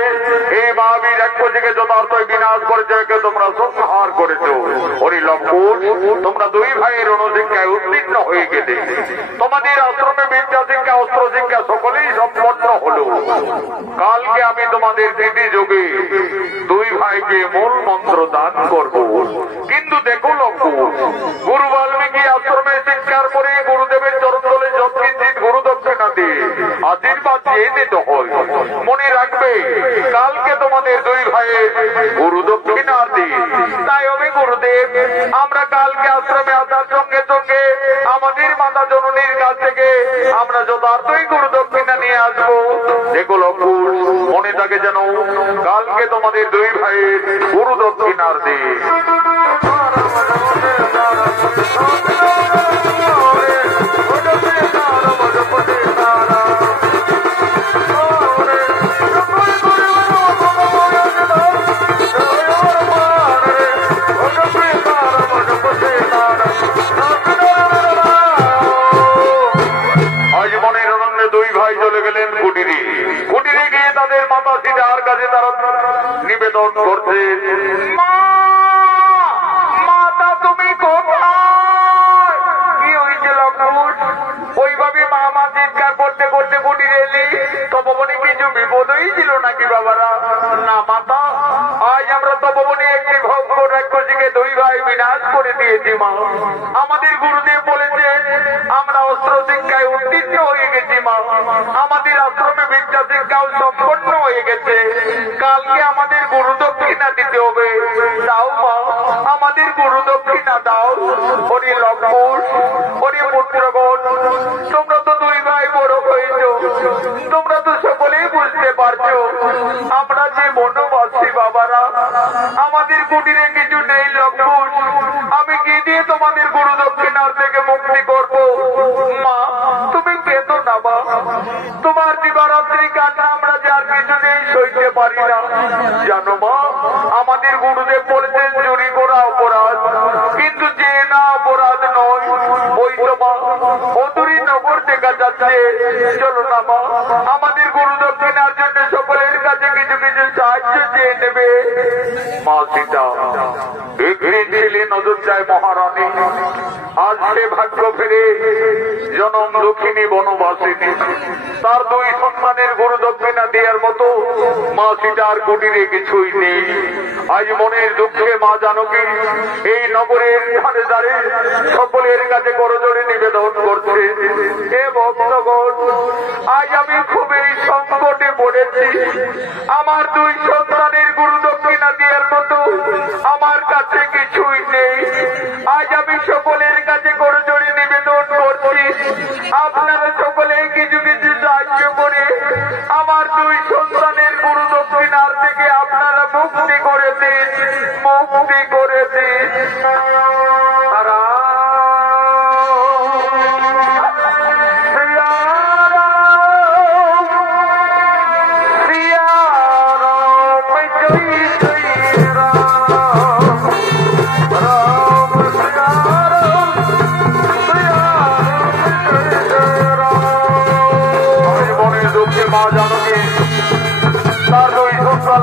এই মহাবীর রাক্ষসীকে যথার্থই বিনাশ করেছে, তোমরা সংহার করেছো। হরিলঙ্কুশ, তোমরা দুই ভাইয়ের অনুশিক্ষায় উত্তীর্ণ হয়ে গেলে তোমাদের আশ্রমে বিদ্যা শিক্ষা অস্ত্র শিক্ষা সকলেই সম্পন্ন হলো। কালকে আমি তোমাদের দিদি যোগে দুই ভাইকে মূল মন্ত্র দান করব। কিন্তু দেখো লঙ্কুশ, গুরু বাল্মীকি আশ্রমে শিক্ষার পরে গুরুদেবের চরণতলে যৎকিঞ্চিৎ গুরু দক্ষিণা দিয়ে আশীর্বাদ চেয়ে দিতে হয়। মনে রাখবে কালকে তোমাদের দুই ভাইয়ের গুরু দক্ষিণা দিন। তাই আমি গুরুদেব, আমরা কালকে আশ্রমে আসার সঙ্গে সঙ্গে আমাদের মাতা জননীর কাছ থেকে আমরা যথার্থই গুরু দক্ষিণা নিয়ে আসবো। দেখো লঙ্কুশ, মনে থাকে যেন কালকে তোমাদের দুই ভাইয়ের গুরু দক্ষিণার দিন। আজ মনের আনন্দে দুই ভাই চলে গেলেন কুটিরে। কুটিরে গিয়ে তাদের মাতা সীতার কাছে তারা নিবেদন করছে, মাতা তুমি কোথায়? কি হয়েছে লঙ্কুশ? ওইভাবে মা মা চিৎকার করতে করতে কুটিরে এলি, তপবনে কিছু বিপদ হয়েছিল নাকি বাবারা? না মাতা, আজ আমরা তপবনে একটি ভগ্ন রাক্ষসীকে দুই ভাই বিনাশ করে দিয়েছি মা। আমাদের গুরুদেব বলেছেন আমরা অস্ত্র শিক্ষায় উত্তীর্ণ হয়ে গেছি মা। আমাদের আশ্রমে বিদ্যা শিক্ষাও সম্পন্ন হয়ে গেছে। কালকে আমাদের গুরু দক্ষিণা দিতে হবে। দাও মা, আমাদের গুরু দক্ষিণা দাও। হরি লঙ্কুশ, হরি পুত্রগণ, তোমরা তো দুই ভাই বড় হয়েছ, তোমরা তো সকলেই বুঝতে পারছো আমরা যে বনবাসী বাবারা, আমাদের কুটিরে কিছু নেই লঙ্কুশ। আমি কি দিয়ে তোমাদের গুরু দক্ষিণার থেকে মুক্তি করব? মা তুমি কেঁদো না মা, তোমার দিবারাত্রি কান্না আমরা যার কিছুতেই সইতে পারি না। জানো মা, আমাদের গুরুদেব বলেছেন চুরি করা অপরাধ, কিন্তু যে না অপরাধ নয়। ওই তো মা অদূরী নগর দেখা যাচ্ছে। চলো না মা, আমাদের গুরু দক্ষিণার জন্য সকলের কাছে কিছু কিছু সাহায্য চেয়ে নেবে মা সীতা একদিন ছিলেন অযোধ্যায় মহারানী, আজ সে ভাগ্য ফেরে জনম দক্ষিণী বনবাসিনী। তার দুই সন্তানের গুরু দক্ষিণা দেওয়ার মতো মা সীতার কুটিরে কিছুই নেই। আজ মনের দুঃখে মা জানকী এই নগরের ধারে ধারে সকলের কাছে করজোড়ে নিবেদন করছে, হে ভক্তগণ, আজ আমি খুবই সংকটে পড়েছি। আমার দুই সন্তানের গুরু দক্ষিণা দেওয়ার মতো আমার কাছে কিছুই নেই। আজ আমি সকলের কাছে করজোড়ে নিবেদন করছি, আপনারা সকলে কিছু কিছু সাহায্য করে আমার দুই সন্তানের গুরু দক্ষিণার থেকে আপনারা মুক্তি করে দিন, মুক্তি করে দিন।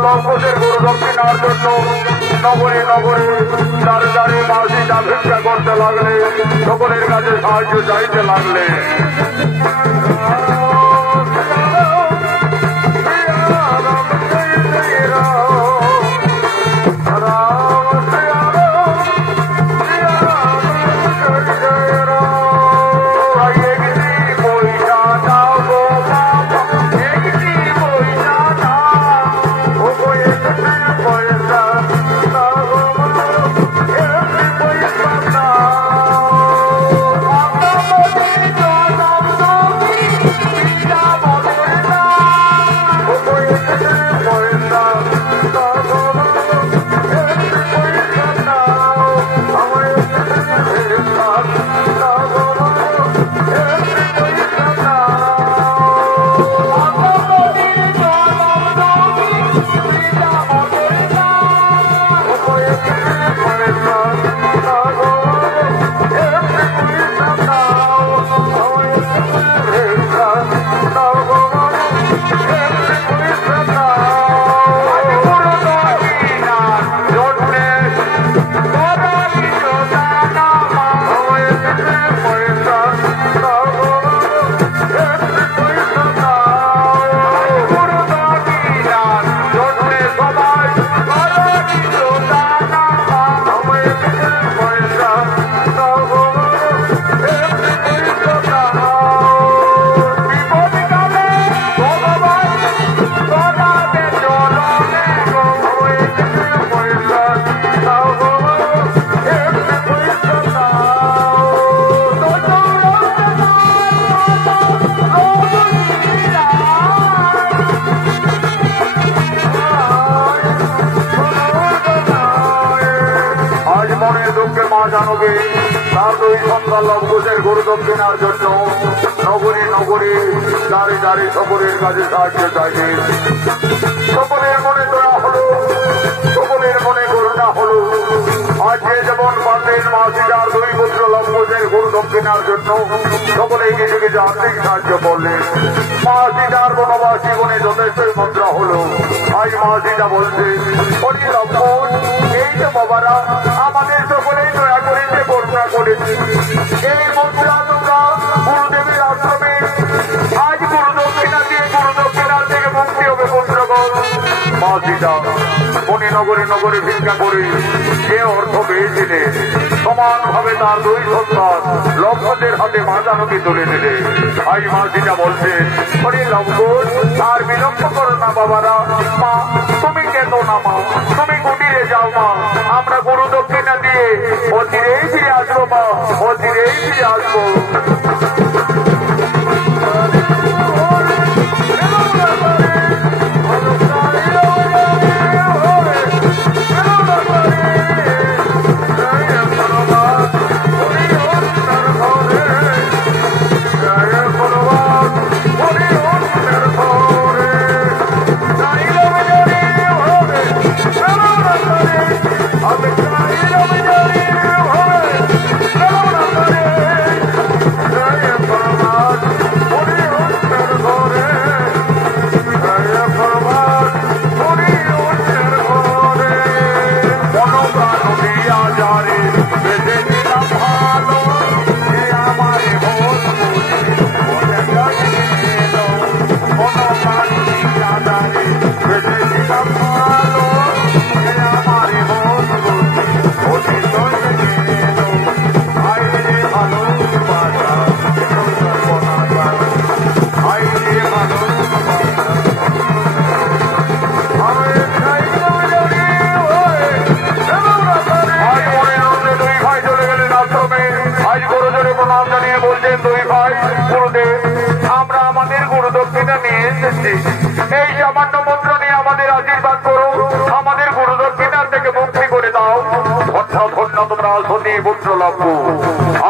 লঙ্কদের গুরু দক্ষিণার জন্য নগরে নগরে দাঁড়ে দাঁড়িয়ে মা সীতা ভিক্ষা করতে লাগলে, সকলের কাছে সাহায্য চাইতে লাগলে। জানবে তার দুই সন্তান লবকুশের গুরু দক্ষিণার জন্য নগরী নগরী দাঁড়িয়ে দাঁড়িয়ে সকলের কাছে সাহায্য চাইবে। সকলের মনে দয়া হলো, সকলের মনে করুণা হলো। আজ যে যেমন পারলেন মা সীতার দুই পুত্র লবকুশের গুরু দক্ষিণার জন্য সকলেই কিছু কিছু আর্থিক সাহায্য করলেন। মা সীতার বনবাস জীবনে যথেষ্টই মুদ্রা হলো। আজ মা সীতা বলছে, বলি লবকুশ, এই তো বাবারা আমাদের সকলেই দয়া করেছে, করুণা করেছে। এই মুদ্রা তোমরা গুরুদেবের আশ্রমে আজ গুরু দক্ষিণা দিয়ে গুরু দক্ষিণার থেকে মুক্তি হবে পুত্রগণ। মা সীতা উনি নগরে নগরে ভিক্ষা করে যে অর্থ পেয়েছিলেন সমানভাবে তার দুই সন্তান লবকুশের হাতে মা জানকী তুলে দিলে। আজ মা সীতা বলছে, বলি লবকুশ, আর বিলম্ব করো না বাবারা। মা তুমি কেন না মা, তুমি কুটিরে যাও মা, আমরা গুরু দক্ষিণা দিয়ে অচিরেই ফিরে আসবো মা, অচিরেই ফিরে আসবো। বলছেন দুই ভাই গুরুদেব আমরা আমাদের গুরু দক্ষিণা নিয়ে এসেছি, এই সামান্য মন্ত্র নিয়ে আমাদের আশীর্বাদ করো, আমাদের গুরু দক্ষিণার থেকে মুক্তি করে দাও। ধন্য ধন্য তোমরা সতী পুত্র লাভ।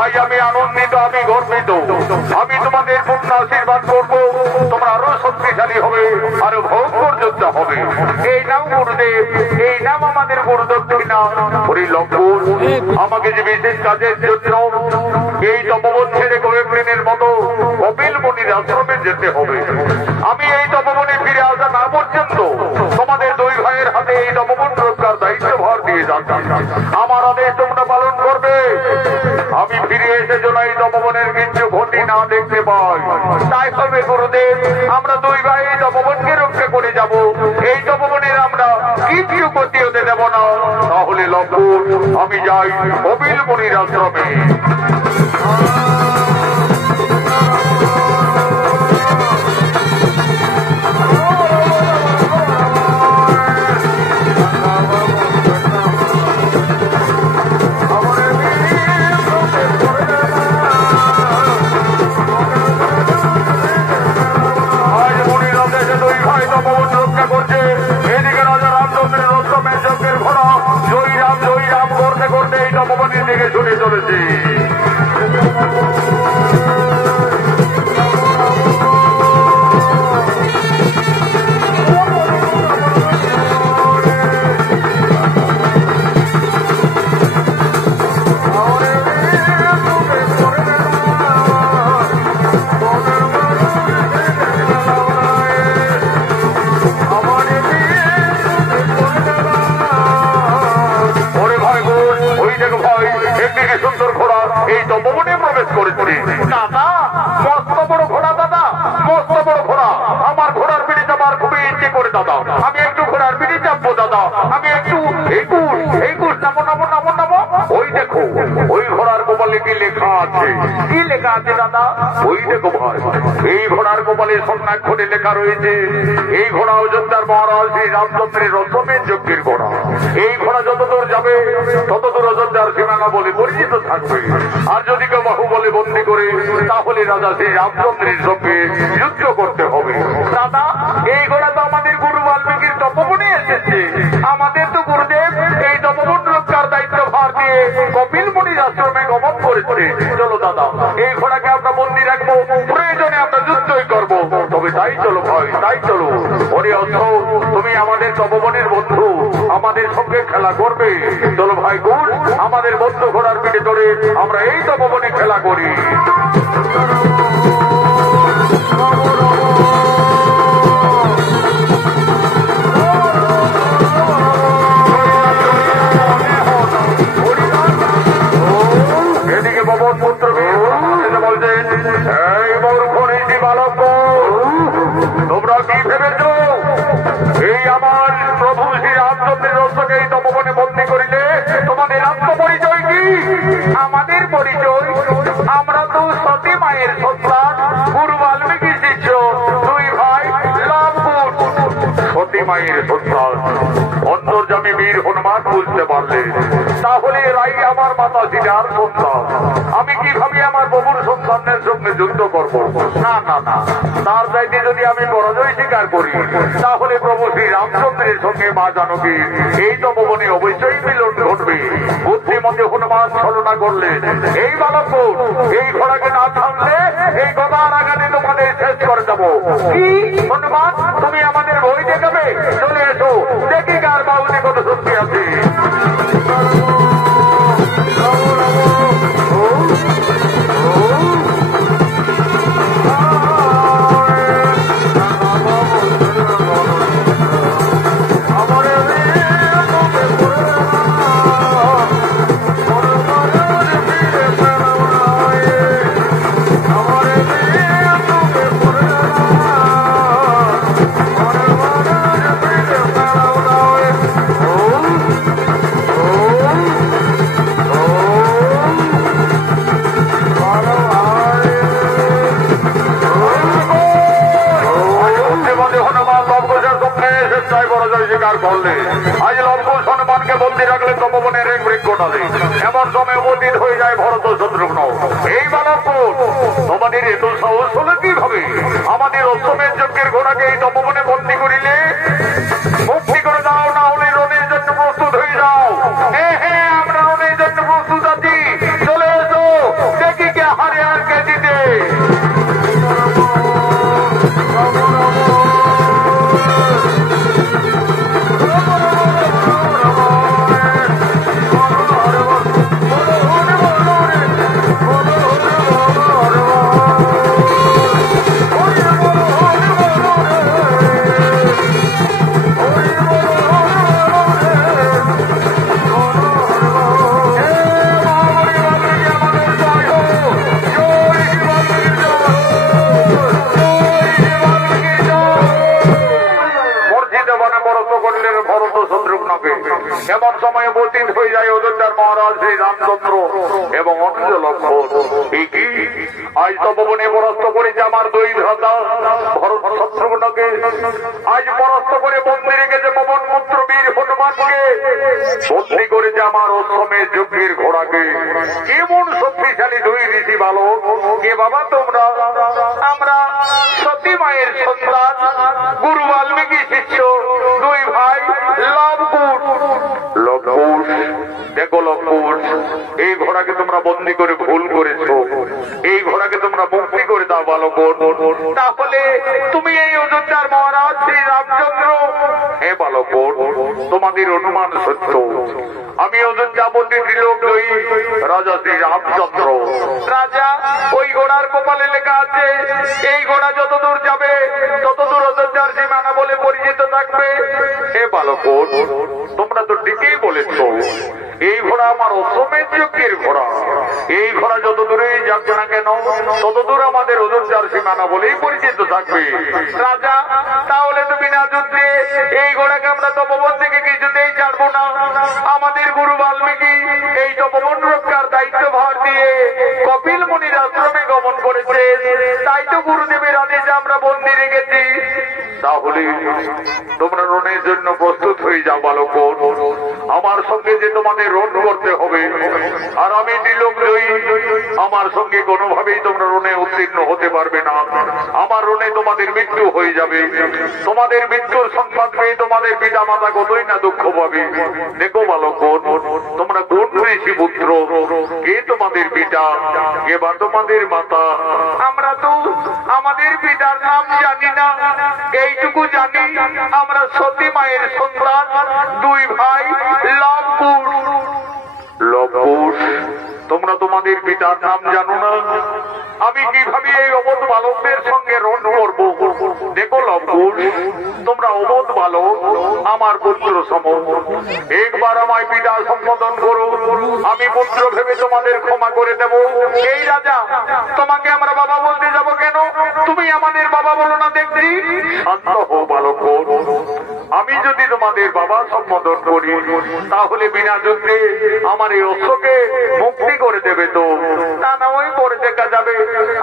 আজ আমি আনন্দিত, আমি গর্বিত, আমি তোমাদের পূর্ণ আশীর্বাদ করবো, তোমরা আরো শক্তিশালী হবে, আরো ভয়ঙ্কর যোদ্ধা হবে। এই নাম গুরুদেব, এই নাম আমাদের গুরু দক্ষিণা। হরিলঙ্কুর আমাকে যে বিশেষ কাজের জন্য এই তপবন ছেড়ে কয়েকদিনের মতো কপিল মুনির আশ্রমে যেতে হবে, আমি এই তপবনে ফিরে আসা না পর্যন্ত তোমাদের দুই ভাইয়ের হাতে এই তপবন রক্ষার দায়িত্ব ভার দিয়ে যাচ্ছি। আমার আদেশ তোমরা পালন করবে। আমি ফিরে এসে যেন এই তপবনের কিছু ক্ষতি না দেখতে পাই, তাই হবে গুরুদেব আমরা দুই ভাই এই তপবনকে রক্ষা করে যাব, এই তপবনের আমরা কিছু ক্ষতি হতে দেব না। তাহলে লঙ্কুর আমি যাই কপিল মুনির আশ্রমে। দিকে ছুটে চলেছি। সুন্দর ঘোড়া এই তপবনে প্রবেশ করেছে। দাদা মস্ত বড় ঘোড়া, দাদা মস্ত বড় ঘোড়া, আমার ঘোড়ার পিঠে চাপার খুবই ইচ্ছে করে দাদা, আমি একটু ঘোড়ার পিঠে চাপবো দাদা, আমি একটু একুশ নামো নামো নামো নামো। ওই দেখো ওই ঘোড়ার কপালে কি লেখা আছে? কি লেখা আছে দাদা? ওই দেখো ভাই, এই ঘোড়ার কপালে স্বর্ণাক্ষরে লেখা রয়েছে, এই ঘোড়া অযোধ্যার মহারাজ শ্রী রামচন্দ্রের রথমের যজ্ঞের ঘোড়া। এই ঘোড়া যতদূর যাবে ততদূর অযোধ্যার সীমানা বলে পরিচিত থাকবে, আর যদি কেউ বাহু বলে বন্দী করে তাহলে রাজা শ্রী রামচন্দ্রের সঙ্গে যুদ্ধ করতে হবে। দাদা এই ঘোড়া তো আমাদের গুরু বাল্মীকির তপবনে এসেছে, আমাদের তো গুরুদেব এই তপবন রক্ষার দায়িত্ব ভার দিয়ে কপিল মুনির আশ্রমে গমন করেছে। চলো দাদা এই ঘোড়াকে আমরা বন্দী রাখবো, প্রয়োজনে আমরা যুদ্ধই করবো। তবে তাই চলো ভাই, তাই চলো। ওরে অর্থ তুমি আমাদের তপবনের বন্ধু, আমাদের সঙ্গে খেলা করবে। চলো ভাই গুণ আমাদের বন্ধু ঘোড়ার পিঠে চড়ে আমরা এই তপবনে খেলা করি। এদিকে পবন পুত্র বলছেন, এই মূর্খনীতি বালক তোমরা কি ভেবেছ এই আমার প্রভু শ্রী রামচন্দ্রের রথকে এই তপবনে বন্দী করিলে তোমাদের আত্মপরিচয় কি? আমাদের পরিচয় আমরা তো সতী মায়ের সন্তান, গুরু বাল্মীকি শিষ্য, দুই ভাই লাভপুর। সতী মায়ের সন্তান অন্তর্যামী বীর হনুমান বুঝতে পারলে তাহলে রাই আমার মাতা সীতার সন্তান। আমি কিভাবে আমার প্রভুর সন্তানের সঙ্গে যুদ্ধ করবো? না না না, তার চাইতে যদি আমি পরাজয় স্বীকার করি তাহলে প্রভু শ্রী রামচন্দ্রের সঙ্গে মা জানকী এই তপবনে অবশ্যই মিলন ঘটবে। বুদ্ধিমতে হনুমান ছলনা করলে এই বালকপুর এই ঘোড়াকে না থামলে এই গদার আঘাতে তোমাদের শেষ করে দেবো। কি হনুমান তুমি আমাদের ভয় দেখাবে? চলে এসো দেখি কার বাহুতে কত শক্তি আছে। আজ লঙ্কুশ হনুমানকে বন্দী রাখলে তপবনের এক বৃক্ষ ডালে এমন সময় উপস্থিত হয়ে যায় ভরত ভরত শত্রুঘ্ন, এই বালকপুর তোমাদের এত সাহস হলো কিভাবে আমাদের অশ্বমেধ যজ্ঞের ঘোড়াকে এই তপবনে বন্দী করিলে? মুক্তি করে দাও, না হলে রণের জন্য প্রস্তুত হয়ে যাও। হ্যাঁ হ্যাঁ, আমরা রণের জন্য প্রস্তুত আছি, চলে এসো, দেখি কে হারে আর কে জিতে। এমন সময় উপস্থিত হয়ে যায় অযোধ্যার মহারাজ শ্রী রামচন্দ্র এবং অনুজ লক্ষ্মণ। এই কি আজ তপবনে পরাস্ত করেছে আমার দুই ভ্রাতা ভরত শত্রুঘ্নকে, আজ পরাস্ত করে বন্দী রেখেছে পবন পুত্র বীর হনুমানকে, বন্দী করেছে আমার অশ্বমেধ যজ্ঞের ঘোড়াকে। কেমন শক্তিশালী দুই ঋষি বালক কে বাবা তোমরা? আমরা সতী মায়ের সন্তান, গুরু বাল্মীকি শিষ্য, দুই ভাই লবকুশ। লবকুশ, দেখো লবকুশ, এই ঘোড়াকে তোমরা বন্দী করে ভুল করেছো, এই ঘোড়াকে তোমরা মুক্তি করে দাও বালক। তাহলে তুমি এই অযোধ্যার মহারাজ শ্রী রামচন্দ্র? হে বালক, তোমাদের অনুমান সত্য, আমি অযোধ্যাপতি ত্রিলোকজয়ী রাজা শ্রী রামচন্দ্র। রাজা, ওই ঘোড়ার কপালে লেখা আছে এই ঘোড়া যত দূর যাবে তত দূর অযোধ্যার সীমানা বলে পরিচিত থাকবে। হে বালক, তোমরা তো ঠিকই বলেছ, এই ঘোড়া আমার অশ্বমেধ যজ্ঞের ঘোড়া, এই ঘোড়া যত দূরে যাচ্ছে না কেন তত দূর আমাদের অযোধ্যার সীমানা বলেই পরিচিত থাকবে। রাজা, তাহলে তুমি না যুদ্ধে এই ঘোড়াকে আমরা তপবন থেকে কিছুতেই ছাড়বো না। আমাদের গুরু বাল্মীকি এই তপবন রক্ষার দায়িত্ব ভার দিয়ে কপিল মুনির আশ্রমে গমন করেছে, তাই তো গুরুদেবের আদেশে আমরা বন্দী রেখেছি। তাহলে তোমরা রণের জন্য প্রস্তুত হয়ে যাও বালক। আমার সঙ্গে যে তোমাদের রণ করতে হবে, আর আমি ত্রিলোকজয়ী, আমার সঙ্গে কোনোভাবেই তোমরা রণে উত্তীর্ণ হতে পারবে না। আমার রণে তোমাদের মৃত্যু হয়ে যাবে। তোমাদের মৃত্যুর সংবাদ পেয়ে তোমাদের পিতা মাতা কতই না দুঃখ পাবে। দেখো বালক, তোমরা কোন ঋষি পুত্র? কে তোমাদের পিতা, কে বা তোমাদের মাতা? আমরা তো আমাদের পিতার নাম জানি না, এইটুকু জানি আমরা সতী মায়ের সন্তান, দুই ভাই লবকুশ। লবকুশ, তোমরা তোমাদের পিতার নাম জানো না? আমি কিভাবে এই অবোধ বালকদের সঙ্গে রণ করব? দেখো লবকুশ, তোমরা অবোধ বালক, আমার পুত্র সম, একবার আমায় পিতা সম্বোধন করো, আমি পুত্র ভেবে তোমাদের ক্ষমা করে দেব। এই রাজা, তোমাকে আমরা বাবা বলতে যাব কেন? তুমি আমাদের বাবা বলো না দেখছি। শান্ত হও বালক, আমি যদি তোমাদের বাবা সম্বোধন করি তাহলে বিনা যুদ্ধে আমার এই অশ্বকে মুক্তি করে দেবে তো? তা না ওই পরে দেখা যাবে,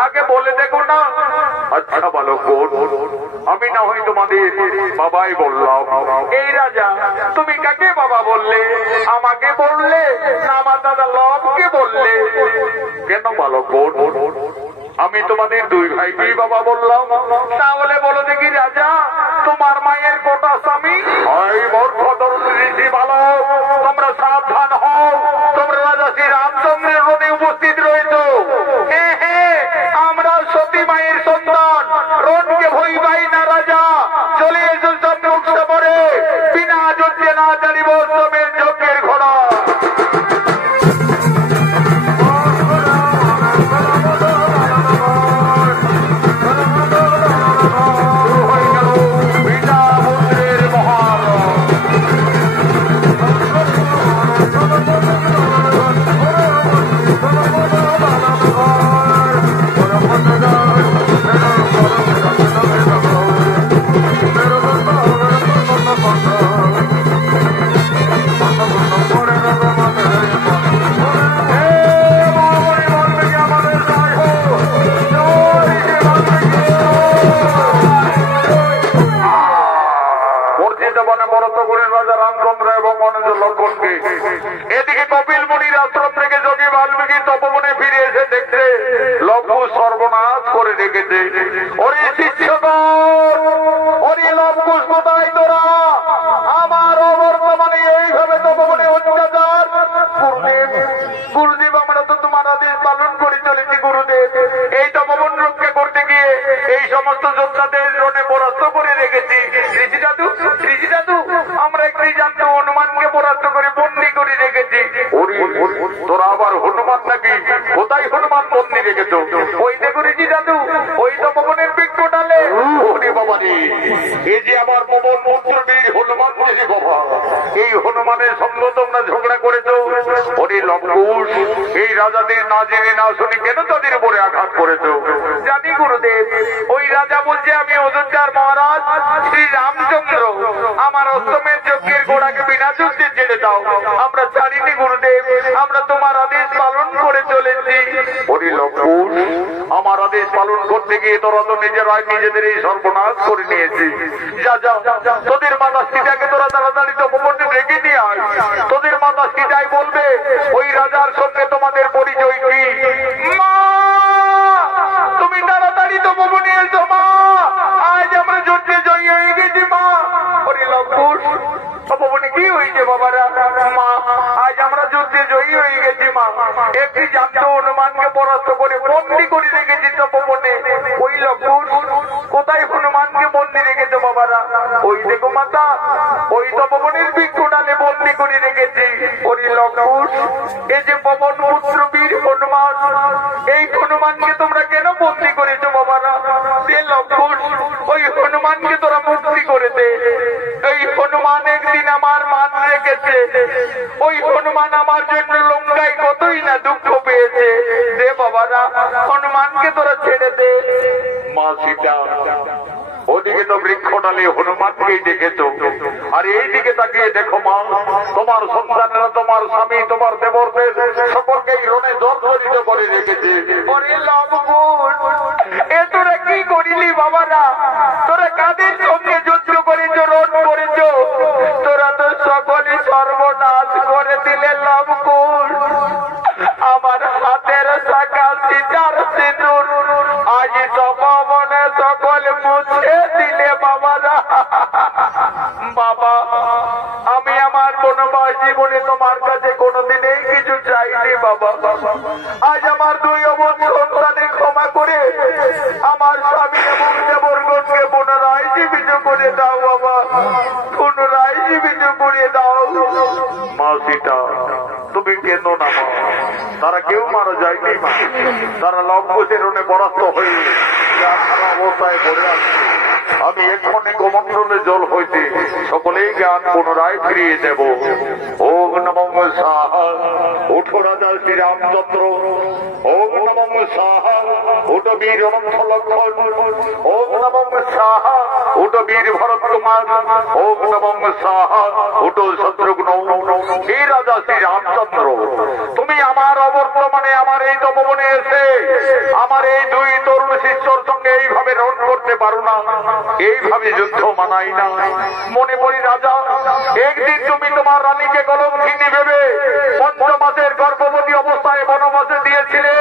আগে বলে দেখো না। আচ্ছা বালক, আমি না হয় তোমাদের বাবাই বললাম। এই রাজা, তুমি কাকে বাবা বললে? আমাকে বললে না আমার দাদা লবকে বললে? কেন বালক, আমি তোমাদের দুই ভাইকেই বাবা বললাম। তাহলে বলো দেখি রাজা, তোমার মায়ের কোটা স্বামী? ঋষি বালক, তোমরা সাবধান হও, তোমরা রাজা শ্রী রামচন্দ্রের রণে উপস্থিত রয়েছ। হ্যাঁ হ্যাঁ, আমরা সতী মায়ের সন্তান, রণকে ভয় পাই না রাজা। চলে এসো সম্মুখ সমরে, বিনা যুদ্ধে না জানিব অশ্বমেধ যজ্ঞের ঘোড়া। সর্বনাশ করে রেখেছে। ওরে শিষ্যগণ, ওরে লবকুশ কোথায় তোরা? আমার অবর্তমানে এইভাবে তপবনে অত্যাচার। গুরুদেব, গুরুদেব, আমরা তো তোমার আদেশ পালন করে চলেছি গুরুদেব। এই তপবন রক্ষা করতে গিয়ে এই সমস্ত যোদ্ধাদের রণে পরাস্ত করে রেখেছি। ঋষি দাদু, ঋষি দাদু, আমরা একটি জান্ত হনুমানকে পরাস্ত করে বন্দি করে রেখেছি। তোরা আবার হনুমান নাকি? কোথায় হনুমান বন্দি রেখেছ? ওই দেখো ঋষি দাদু, ওই তপবনের বৃক্ষ ডালে। ওরে বাবা রে, এই যে আমার পবন পুত্র বীর হনুমান রে বাবা, এই হনুমানের সঙ্গে তোমরা ঝগড়া করেছো। ওরে লবকুশ, এই রাজাদের না জেনে না শুনি কেন তাদের উপরে আঘাত করেছো? জানি গুরুদেব, ওই রাজা বলছে আমি অযোধ্যার মহারাজ শ্রী রামচন্দ্র, আমার অষ্টমের যজ্ঞের গোড়াকে বিনা যুদ্ধে ছেড়ে দাও। আমরা ছাড়িনি গুরুদেব, আমরা তোমার আদেশ পালন করে চলেছি। ওরে লবকুশ, আমার আদেশ পালন করতে গিয়ে তোরা তো নিজেরাই নিজেদের এই সর্বনাশ করে নিয়েছি। যা যা, তোদের মাতা সীতাকে তোরা তাড়াতাড়ি তপবনে রেখে নিয়ে আয়। তোদের মাতা সীতাই বলবে ওই রাজার সঙ্গে তোমাদের পরিচয় কি। মা, তুমি তাড়াতাড়ি তপবনে এসো মা, আজ আমরা যুদ্ধে জয়ী হয়ে গেছি মা। ওরে লবকুশ, তপবনে কি হয়েছে বাবারা? মা, আজ আমরা যুদ্ধে জয়ী হয়ে গেছি মা। একটি জান্ত হনুমানকে পরাস্ত করে বন্দি করে রেখেছি তপবনে। ওই লবকুশ, কোথায় হনুমানকে বন্দি রেখেছো বাবারা? ওই দেখো মাতা, ওই তপবনের বৃক্ষ ডালে বন্দি করে রেখেছি। ওরে লবকুশ, এই যে পবন পুত্র বীর হনুমান, এই হনুমানকে তোমরা কেন বন্দি করেছো বাবারা? সে লবকুশ, ওই হনুমানকে তোরা মুক্তি করে দে। এই হনুমান একদিন আমার মান রেখেছে, ওই হনুমান আমার জন্য লঙ্কায় কতই না দুঃখ পেয়েছে। দে বাবারা, হনুমানকে তোরা ছেড়ে দে। মা সীতা, ওদিকে তো বৃক্ষডালে হনুমানকেই দেখেছো, আর এইদিকে তাকিয়ে দেখো মা, তোমার সন্তানেরা, তোমার স্বামী, তোমার দেবরদের সকলকেই রণে জর্জরিত করে রেখেছে। এ তোরা কি করিলি বাবারা? তোরা কাদের সঙ্গে যুদ্ধ করেছ, রণ করেছ? তোরা তো সকলে সর্বনাশ করে দিলে লবকুশ। আমার হাতের শাখা সীতার সিঁদুর আজ তপবনে সকল মুছে দিলে বাবারা। বাবা, আমি আমার বনবাস জীবনে তোমার কাছে কোনোদিনই কিছু চাইনি বাবা। আজ আমার দুই অবধ সন্তানে ক্ষমা করে আমার স্বামী এবং দেবরগণকে পুনরায় জীবিত করে দাও বাবা, পুনরায় জীবিত করে দাও। মা সীতা, তুমি কেন না মা? তারা কেউ মারা যায়নি মা, তারা লবকুশের রণে পরাস্ত হয়ে অবস্থায় পড়ে আসছে। আমি এক্ষণে গোমণ্ডলে জল হইতে সকলেই জ্ঞান পুনরায় ফিরিয়ে দেব। ওম নমঃ সাহা, উঠো রাজা শ্রী রামচন্দ্র। ওম নমঃ সাহা, উঠো বীর অনন্ত লক্ষণ। ওম নমঃ সাহা, উঠো বীর ভরত কুমার। ওম নমঃ সাহা, উঠো শত্রুঘ্ন। হে রাজা শ্রী রামচন্দ্র, তুমি আমার অবর্তমানে আমার এই তপবনে এসে আমার এই দুই তরুণ শিষ্যর সঙ্গে এইভাবে রণ করতে পারো না, এইভাবে যুদ্ধ মানাই না। মনে পড়ি রাজা, একদিন তুমি তোমার রানীকে কলঙ্কিনী ভেবে ৫ মাসের গর্ভবতী অবস্থায় বনবাসে দিয়েছিলে।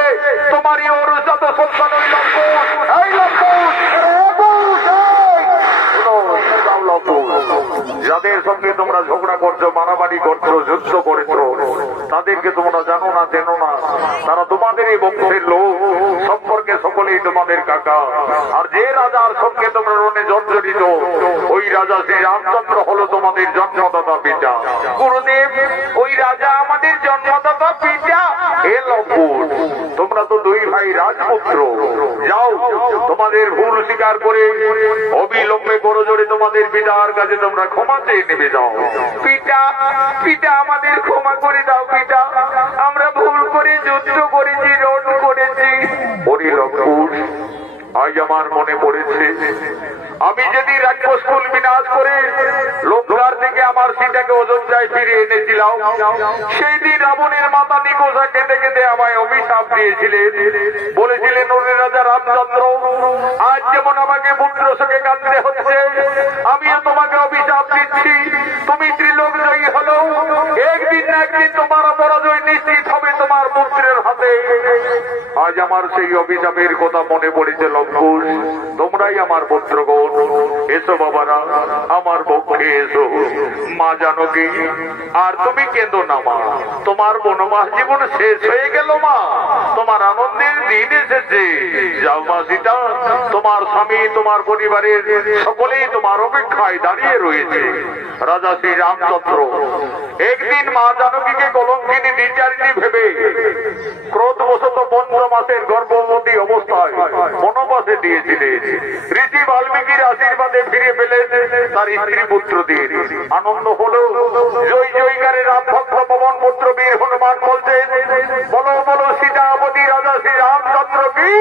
তোমারই অরুজাত সন্তান ওই লবকুশ। এই লবকুশ, যাদের সঙ্গে তোমরা ঝগড়া করছো, মারামারি করছো, যুদ্ধ করেছো, তাদেরকে তোমরা জানো না, চেনো না। তারা তোমাদেরই বংশের লোক, সম্পর্কে সকলেই তোমাদের কাকা। আর যে রাজার সঙ্গে তোমরা রণে জর্জরিত, ওই রাজা শ্রী রামচন্দ্র হলো তোমাদের জন্মদাতা পিতা। গুরুদেব, ওই রাজা আমাদের জন্মদাতা পিতা। হে লবকুশ, তোমরা তো দুই ভাই রাজপুত্র। যাও, তোমাদের ভুল স্বীকার করে অবিলম্বে করজোড়ে তোমাদের পিতার কাছে তোমরা ক্ষমা চেয়ে নেবে যাও। পিতা, পিতা, আমাদের ক্ষমা করে দাও পিতা, আমরা ভুল করে যুদ্ধ করেছি, রণ করেছি। ওরে লবকুশ, আজ আমার মনে পড়েছে আমি যদি রাক্ষসকুল বিনাশ করে লঙ্কার থেকে আমার সীতাকে অযোধ্যায় ফিরিয়ে এনেছিলাম, সেই দিন রাবণের মাথা নিকোষা কেঁদে কেঁদে আমায় অভিশাপ দিয়েছিলেন। বলেছিলেন, ওরে রাজা রামচন্দ্র, আজ যেমন আমাকে পুত্র শোকে কাঁদতে হচ্ছে, আমিও তোমাকে অভিশাপ দিচ্ছি। তুমি ত্রিলোক জয়ী হলেও একদিন না একদিন তোমার পরাজয় নিশ্চিত হবে তোমার পুত্রের হাতে। আজ আমার সেই অভিশাপের কথা মনে পড়েছে লঙ্কুশ। তোমরাই আমার পুত্রগণ, এসো বাবারা, আমার পক্ষে এসো। মা জানকী, আর তুমি কেঁদো না মা, তোমার বনবাস জীবন শেষ হয়ে গেল মা, তোমার আনন্দের দিন এসেছে। যাও মা সীতা, তোমার স্বামী, তোমার পরিবারের সকলেই তোমার অপেক্ষায় দাঁড়িয়ে রয়েছে। রাজা শ্রী রামচন্দ্র একদিন মা জানকীকে কলঙ্কিনী নির্যাতিনী ভেবে ক্রোধবশত 15 মাসের গর্ভবতী অবস্থায় বনবাসে দিয়েছিলেন। ঋষি বাল্মীকির আশীর্বাদে ফিরে পেলেন তার স্ত্রী পুত্রদের। আনন্দ হলো, জয় জয়কারে রাম ভক্ত পবন পুত্র বীর হনুমান বলছে, বলো বলো সীতাপতি রাজা শ্রী রামচন্দ্র কি।